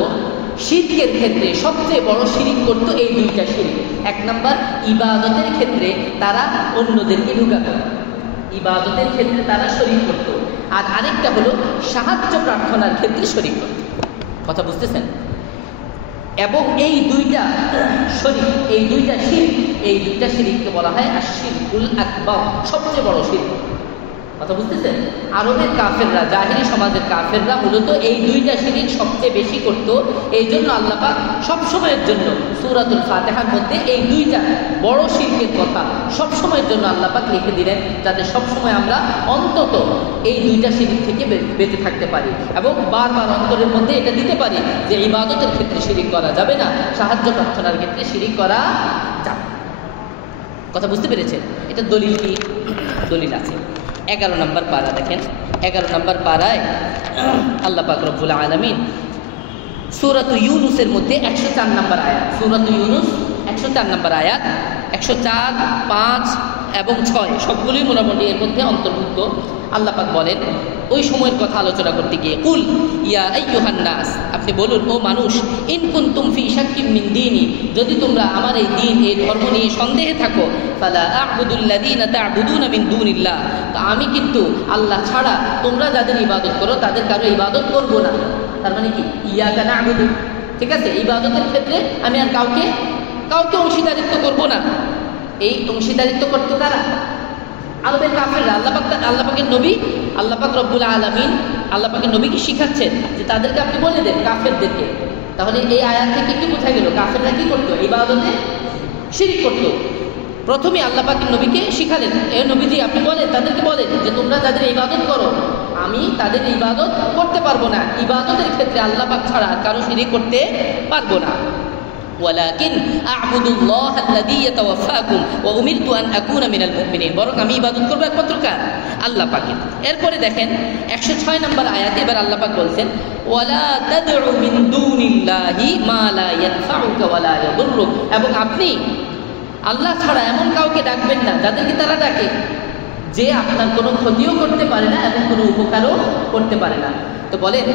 শিরকের ক্ষেত্রে সবচেয়ে বড় শিরিক করতো এই 2টা শিরিক। 1 নাম্বার, ইবাদতের ক্ষেত্রে তারা অন্যদেরকে ঢুকাতো, ইবাদতের ক্ষেত্রে তারা শরীক করতো। আর আরেকটা হলো সাহায্য প্রার্থনার ক্ষেত্রে শরীক করতো। কথা বুঝতেছেন? এবং এই 2টা শরীক, এই 2টা শিরক, এই 2টা শিরককে বলা হয় আশ-শিরকুল আকবার, সবচেয়ে বড় শিরক। কথা বুঝতেছেন? আরবের কাফেররা, জাহিরি সমাজের কাফেররা মূলত এই দুইটা শিরিক সবচেয়ে বেশি করত। এই জন্য আল্লাহ পাক সবসময়ের জন্য সূরাতুল ফাতিহার মধ্যে এই দুইটা বড় শিরকের কথা সবসময়ের জন্য আল্লাহ পাক লিখে দিলেন, যাতে সবসময় আমরা অন্তত এই দুইটা শিরিক থেকে বেঁচে থাকতে পারি এবং বারবার অন্তরের মধ্যে এটা দিতে পারি যে ইবাদতের ক্ষেত্রে শিরিক করা যাবে না, সাহায্য প্রার্থনার ক্ষেত্রে শিরিক করা যাবে। কথা বুঝতে পেরেছেন? এটা দলিল কি? দলিল আছে। 11 নম্বর পারা দেখেন, 11 নম্বর পারায় আল্লাহ পাক রব্বুল আলামিন সূরাত ইউনূসের মধ্যে 104 নম্বর আয়াত, সূরাত ইউনূস 104 নম্বর আয়াত, 104, 5 এবং 6 সবগুলোই মোটামুটি এর মধ্যে অন্তর্ভুক্ত। আল্লাহ পাক বলেন ওই সময়ের কথা আলোচনা করতে গিয়ে, কুল ইয়া আইয়ুহান নাস, আপনি বলুন ও মানুষ, ইন কুনতুম ফি শাক্কিম মিন দীনি, যদি তোমরা আমার এই দ্বীন, এই ধর্ম নিয়ে সন্দেহে থাকো, ফালা আ'বুদুল্লাযীনা তা'বুদুনা মিন দুনিল্লাহ, তো আমি কিন্তু আল্লাহ ছাড়া তোমরা যাদের ইবাদত করো তাদের কারো ইবাদত করব না। তার মানে কি? ইয়াকা না'বুদু, ঠিক আছে? ইবাদতের ক্ষেত্রে আমি আর কাউকে অংশীদারিত্ব করব না। এই অংশীদারিত্ব করতে তারা আরবের কাফেররা। আল্লাহ পাকের নবী, আল্লাহ পাক রব্বুল আলামিন আল্লাহ পাকের নবীকে শিখাচ্ছেন যে তাদেরকে আপনি বলে দেন কাফেরদেরকে। তাহলে এই আয়াত থেকে কি বোঝা গেল? কাফেররা কি করতো? ইবাদতে শিরক করতো। প্রথমে আল্লাহ পাকের নবীকে শিখালেন, এ নবীজি আপনি বলেন, তাদেরকে বলেন যে তোমরা যাদের ইবাদত করো আমি তাদের ইবাদত করতে পারবো না, ইবাদতের ক্ষেত্রে আল্লাহ পাক ছাড়া কারো শিরক করতে পারবো না। ওয়ালাকিন আ'বুদুল্লাহ আল্লাযী ইয়াতাওয়াফাকুম ওয়া উমিরতু আন আকুনা মিনাল মুমিনিন, বরং আমি ইবাদত করব একমাত্র কার? আল্লাহ পাকের। এরপরে দেখেন 106 নম্বর আয়াতে এবার আল্লাহ পাক বলছেন, ওয়ালা তাদউ মিন দুনিল্লাহি মা লা ইয়ানফাউকা ওয়া লা ইয়াদুররুক, এবং আপনি আল্লাহ ছাড়া এমন কাউকে ডাকবেন না যাদেরকে তারা ডাকে যে আপনার কোনো ক্ষতিও করতে পারে না এবং কোনো উপকারও করতে পারে না। তো বলেন,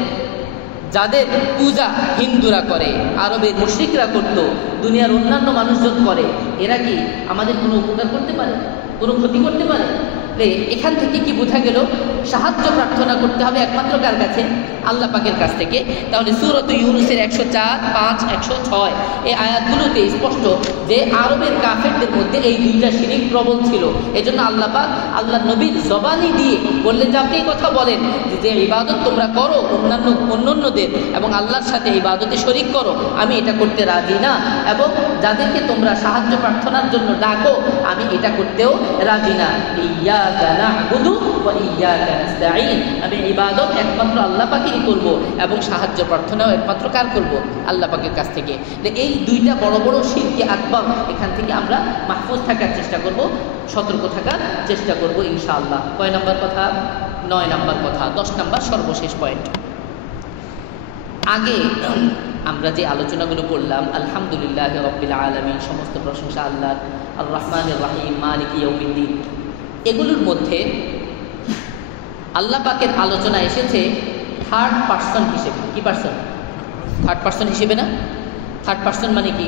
যাদের পূজা হিন্দুরা করে, আরবের মুশরিকরা করত, দুনিয়ার অন্যান্য মানুষজন করে, এরা কি আমাদের কোনো উপকার করতে পারে? কোনো ক্ষতি করতে পারে? এখান থেকে কি বোঝা গেল? সাহায্য প্রার্থনা করতে হবে একমাত্র কার কাছে? আল্লাহ পাকের কাছ থেকে। তাহলে সূরাত ইউনূসের 104, 5, 106 এই আয়াতগুলোতে স্পষ্ট যে আরবের কাফেরদের মধ্যে এই দুইটা শিরক প্রবল ছিল। এজন্য আল্লাহ পাক আল্লাহ নবীর জবানি দিয়ে বললেন যে আপনি এই কথা বলেন যে ইবাদত তোমরা করো অন্যান্যদের এবং আল্লাহর সাথে ইবাদতে শরীক করো, আমি এটা করতে রাজি না, এবং যাদেরকে তোমরা সাহায্য প্রার্থনার জন্য ডাকো আমি এটা করতেও রাজি না। ইয়াকা না'বুদু ওয়া ইয়াকা নাস্তাঈন, আমি ইবাদত একমাত্র আল্লাহ পাকেরই করব এবং সাহায্য প্রার্থনাও একমাত্র কার করব? আল্লাহ পাকের কাছ থেকে। এই দুইটা বড় বড় শিরকে আকবার, এখান থেকে আমরা মাহফুজ থাকার চেষ্টা করব, সতর্ক থাকার চেষ্টা করব ইনশাআল্লাহ। কয় নাম্বার কথা? 9 নাম্বার কথা। 10 নাম্বার সর্বশেষ পয়েন্ট। আগে আমরা যে আলোচনাগুলো করলাম, আলহামদুলিল্লাহ রাব্বিল আলামিন, সমস্ত প্রশংসা আল্লাহর, আর রহমানির রহিম, মালিক ইয়াউমিদ্দিন, এগুলোর মধ্যে আল্লাহ পাকের আলোচনা এসেছে থার্ড পার্সন হিসেবে। কি পার্সন? থার্ড পার্সন হিসেবে না? থার্ড পার্সন মানে কি?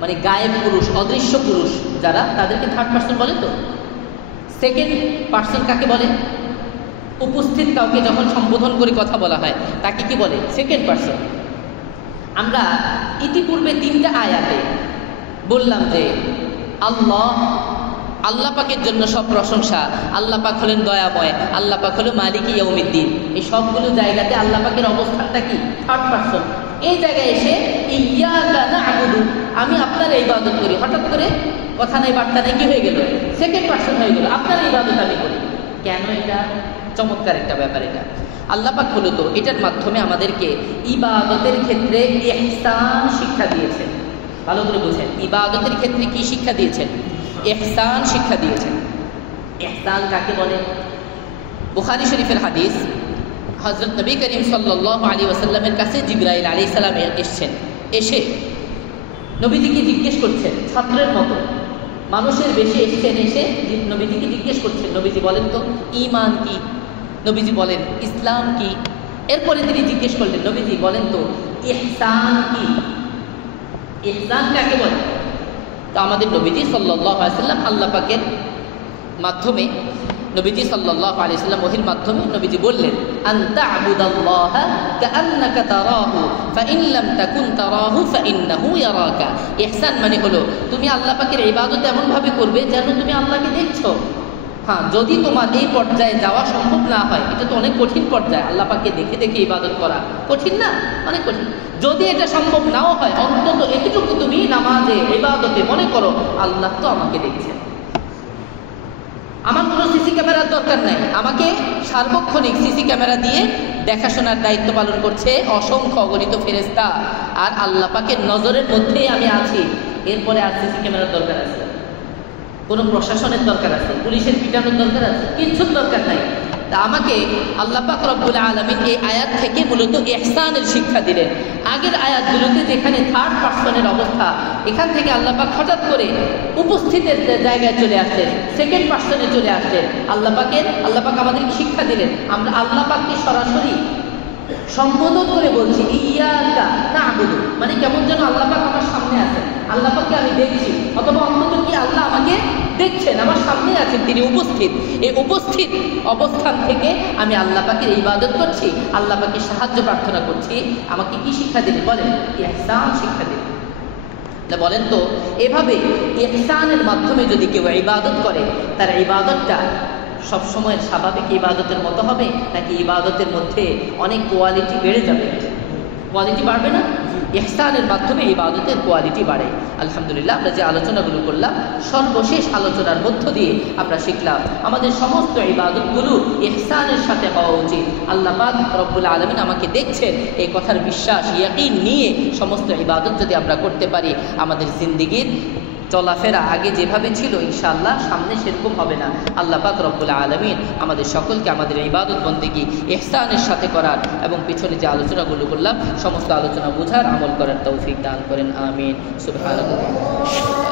মানে গায়েব পুরুষ, অদৃশ্য পুরুষ যারা, তাদেরকে থার্ড পার্সন বলে। তো সেকেন্ড পার্সন কাকে বলে? উপস্থিত কাউকে যখন সম্বোধন করে কথা বলা হয় তাকে কি বলে? Second person. আমরা ইতিপূর্বে 3টা আয়াতে বললাম যে আল্লাহ পাকের জন্য সব প্রশংসা, আল্লাহ পাক হলেন দয়াময়, আল্লাহ পাক হলো মালিক ইয়াউমিদ্দিন। এই সবগুলো জায়গাতে আল্লাহ পাকের অবস্থানটা কি? Third person. এই জায়গায় এসে ইয়াকা না'বুদু, আমি আপনার ইবাদত করি, হঠাৎ করে কথা নাই বার্তা নাই, কি হয়ে গেল? সেকেন্ড পার্সন হয়ে গেল, আপনার ইবাদত আমি করি। কেন? এটা চমৎকার একটা ব্যাপার। এটা আল্লাহ পাক মূলত এটার মাধ্যমে আমাদেরকে ইবাদতের ক্ষেত্রে ইহসান শিক্ষা দিয়েছেন। ভালো করে বুঝেন, ইবাদতের ক্ষেত্রে কি শিক্ষা দিয়েছেন? ইহসান শিক্ষা দিয়েছেন। ইহসান কাকে বলে? বুখারী শরীফের হাদিস, হযরত নবী করিম সাল্লাল্লাহু আলাইহি ওয়াসাল্লামের কাছে জিবরাইল আলাইহিস সালাম এসেছেন। এসে নবীজিকে জিজ্ঞেস করছেন, ছাত্রের মতো মানুষের বেশি এসেছেন, এসে নবীজিকে জিজ্ঞেস করছেন, নবীজি বলেন তো ঈমান কি? নবীজি বলেন ইসলাম কি? এরপরে তিনি জিজ্ঞেস করলেন, নবীজি বলেন তো ইহসান কি? ইহসান কাকে বলে? তো আমাদের নবীজি সাল্লাল্লাহু আলাইহি ওয়াসাল্লাম আল্লাহ পাকের মাধ্যমে, নবীজি সাল্লাল্লাহু আলাইহি ওয়াসাল্লাম ওহীর মাধ্যমে নবীজি বললেন, আনতা আবুদাল্লাহা কাআন্নাকা তারাহু ফাইন লাম তাকুন তারাহু ফাইন্নাহু ইয়ারাকা। ইহসান মানে হলো তুমি আল্লাহ পাকের ইবাদত এমন ভাবে করবে যেন তুমি আল্লাহকে দেখছো। হ্যাঁ, যদি তোমার এই পর্যায়ে যাওয়া সম্ভব না হয়, এটা তো অনেক কঠিন পর্যায়ে, আল্লাহ পাককে দেখে দেখে ইবাদত করা কঠিন না, অনেক কঠিন। যদি এটা সম্ভব নাও হয়, অন্তত এতটুকু তুমি নামাজে ইবাদতে মনে করো আল্লাহ তো আমাকে দেখছেন। আমার কোনো সিসি ক্যামেরার দরকার নাই, আমাকে সার্বক্ষণিক সিসি ক্যামেরা দিয়ে দেখাশোনার দায়িত্ব পালন করছে অসংখ্য অগণিত ফেরেশতা, আর আল্লাহ পাকের নজরের মধ্যেই আমি আছি। এরপরে আর সিসি ক্যামেরার দরকার আছে? কোনো প্রশাসনের দরকার আছে? পুলিশের পিটানোর দরকার আছে? কিচ্ছুর দরকার নাই। তা আমাকে আল্লাহ পাক রব্বুল আলামিন এই আয়াত থেকে মূলত ইহসানের শিক্ষা দিলেন। আগের আয়াতগুলোতে যেখানে থার্ড পার্সনের অবস্থা, এখান থেকে আল্লাহ পাক হঠাৎ করে উপস্থিতের জায়গায় চলে আসছেন, সেকেন্ড পার্সনে চলে আসছেন। আল্লাহ পাক আমাদেরকে শিক্ষা দিলেন, আমরা আল্লাহ পাককে সরাসরি সম্বোধন করে বলছি ইয়াকা না'বুদু, মানে কেমন যেন আল্লাহ পাক আমার সামনে আছেন, আল্লাহ পাককে আমি দেখছি, অথবা অন্তত কি আল্লাহ আমাকে দেখছেন, আমার সামনে আছেন, তিনি উপস্থিত। এই উপস্থিত অবস্থান থেকে আমি আল্লাহ পাকের ইবাদত করছি, আল্লাহ পাকের সাহায্য প্রার্থনা করছি। আমাকে কি শিক্ষা দিলেন বলেন? ইহসান শিক্ষা দিলেন। বলেন তো, এভাবে ইহসানের মাধ্যমে যদি কেউ ইবাদত করে, তার ইবাদতটা সবসময় স্বাভাবিক ইবাদতের মতো হবে, নাকি ইবাদতের মধ্যে অনেক কোয়ালিটি বেড়ে যাবে? কোয়ালিটি বাড়বে না? ইহসানের মাধ্যমে ইবাদতের কোয়ালিটি বাড়ে। আলহামদুলিল্লাহ, আমরা যে আলোচনাগুলো করলাম, সর্বশেষ আলোচনার মধ্য দিয়ে আমরা শিখলাম আমাদের সমস্ত ইবাদতগুলো ইহসানের সাথে হওয়া উচিত। আল্লাহ পাক রব্বুল আলামিন আমাকে দেখছেন, এই কথার বিশ্বাস ইয়াকিন নিয়ে সমস্ত ইবাদত যদি আমরা করতে পারি, আমাদের জিন্দেগির চলাফেরা আগে যেভাবে ছিল ইনশাআল্লাহ সামনে সেরকম হবে না। আল্লাহ পাক রব্বুল আলামিন আমাদের সকলকে আমাদের ইবাদত বন্দেগী ইহসানের সাথে করার এবং পিছনে যে আলোচনাগুলো করলাম সমস্ত আলোচনা বোঝার, আমল করার তৌফিক দান করেন। আমিন। সুবহানাল্লাহ।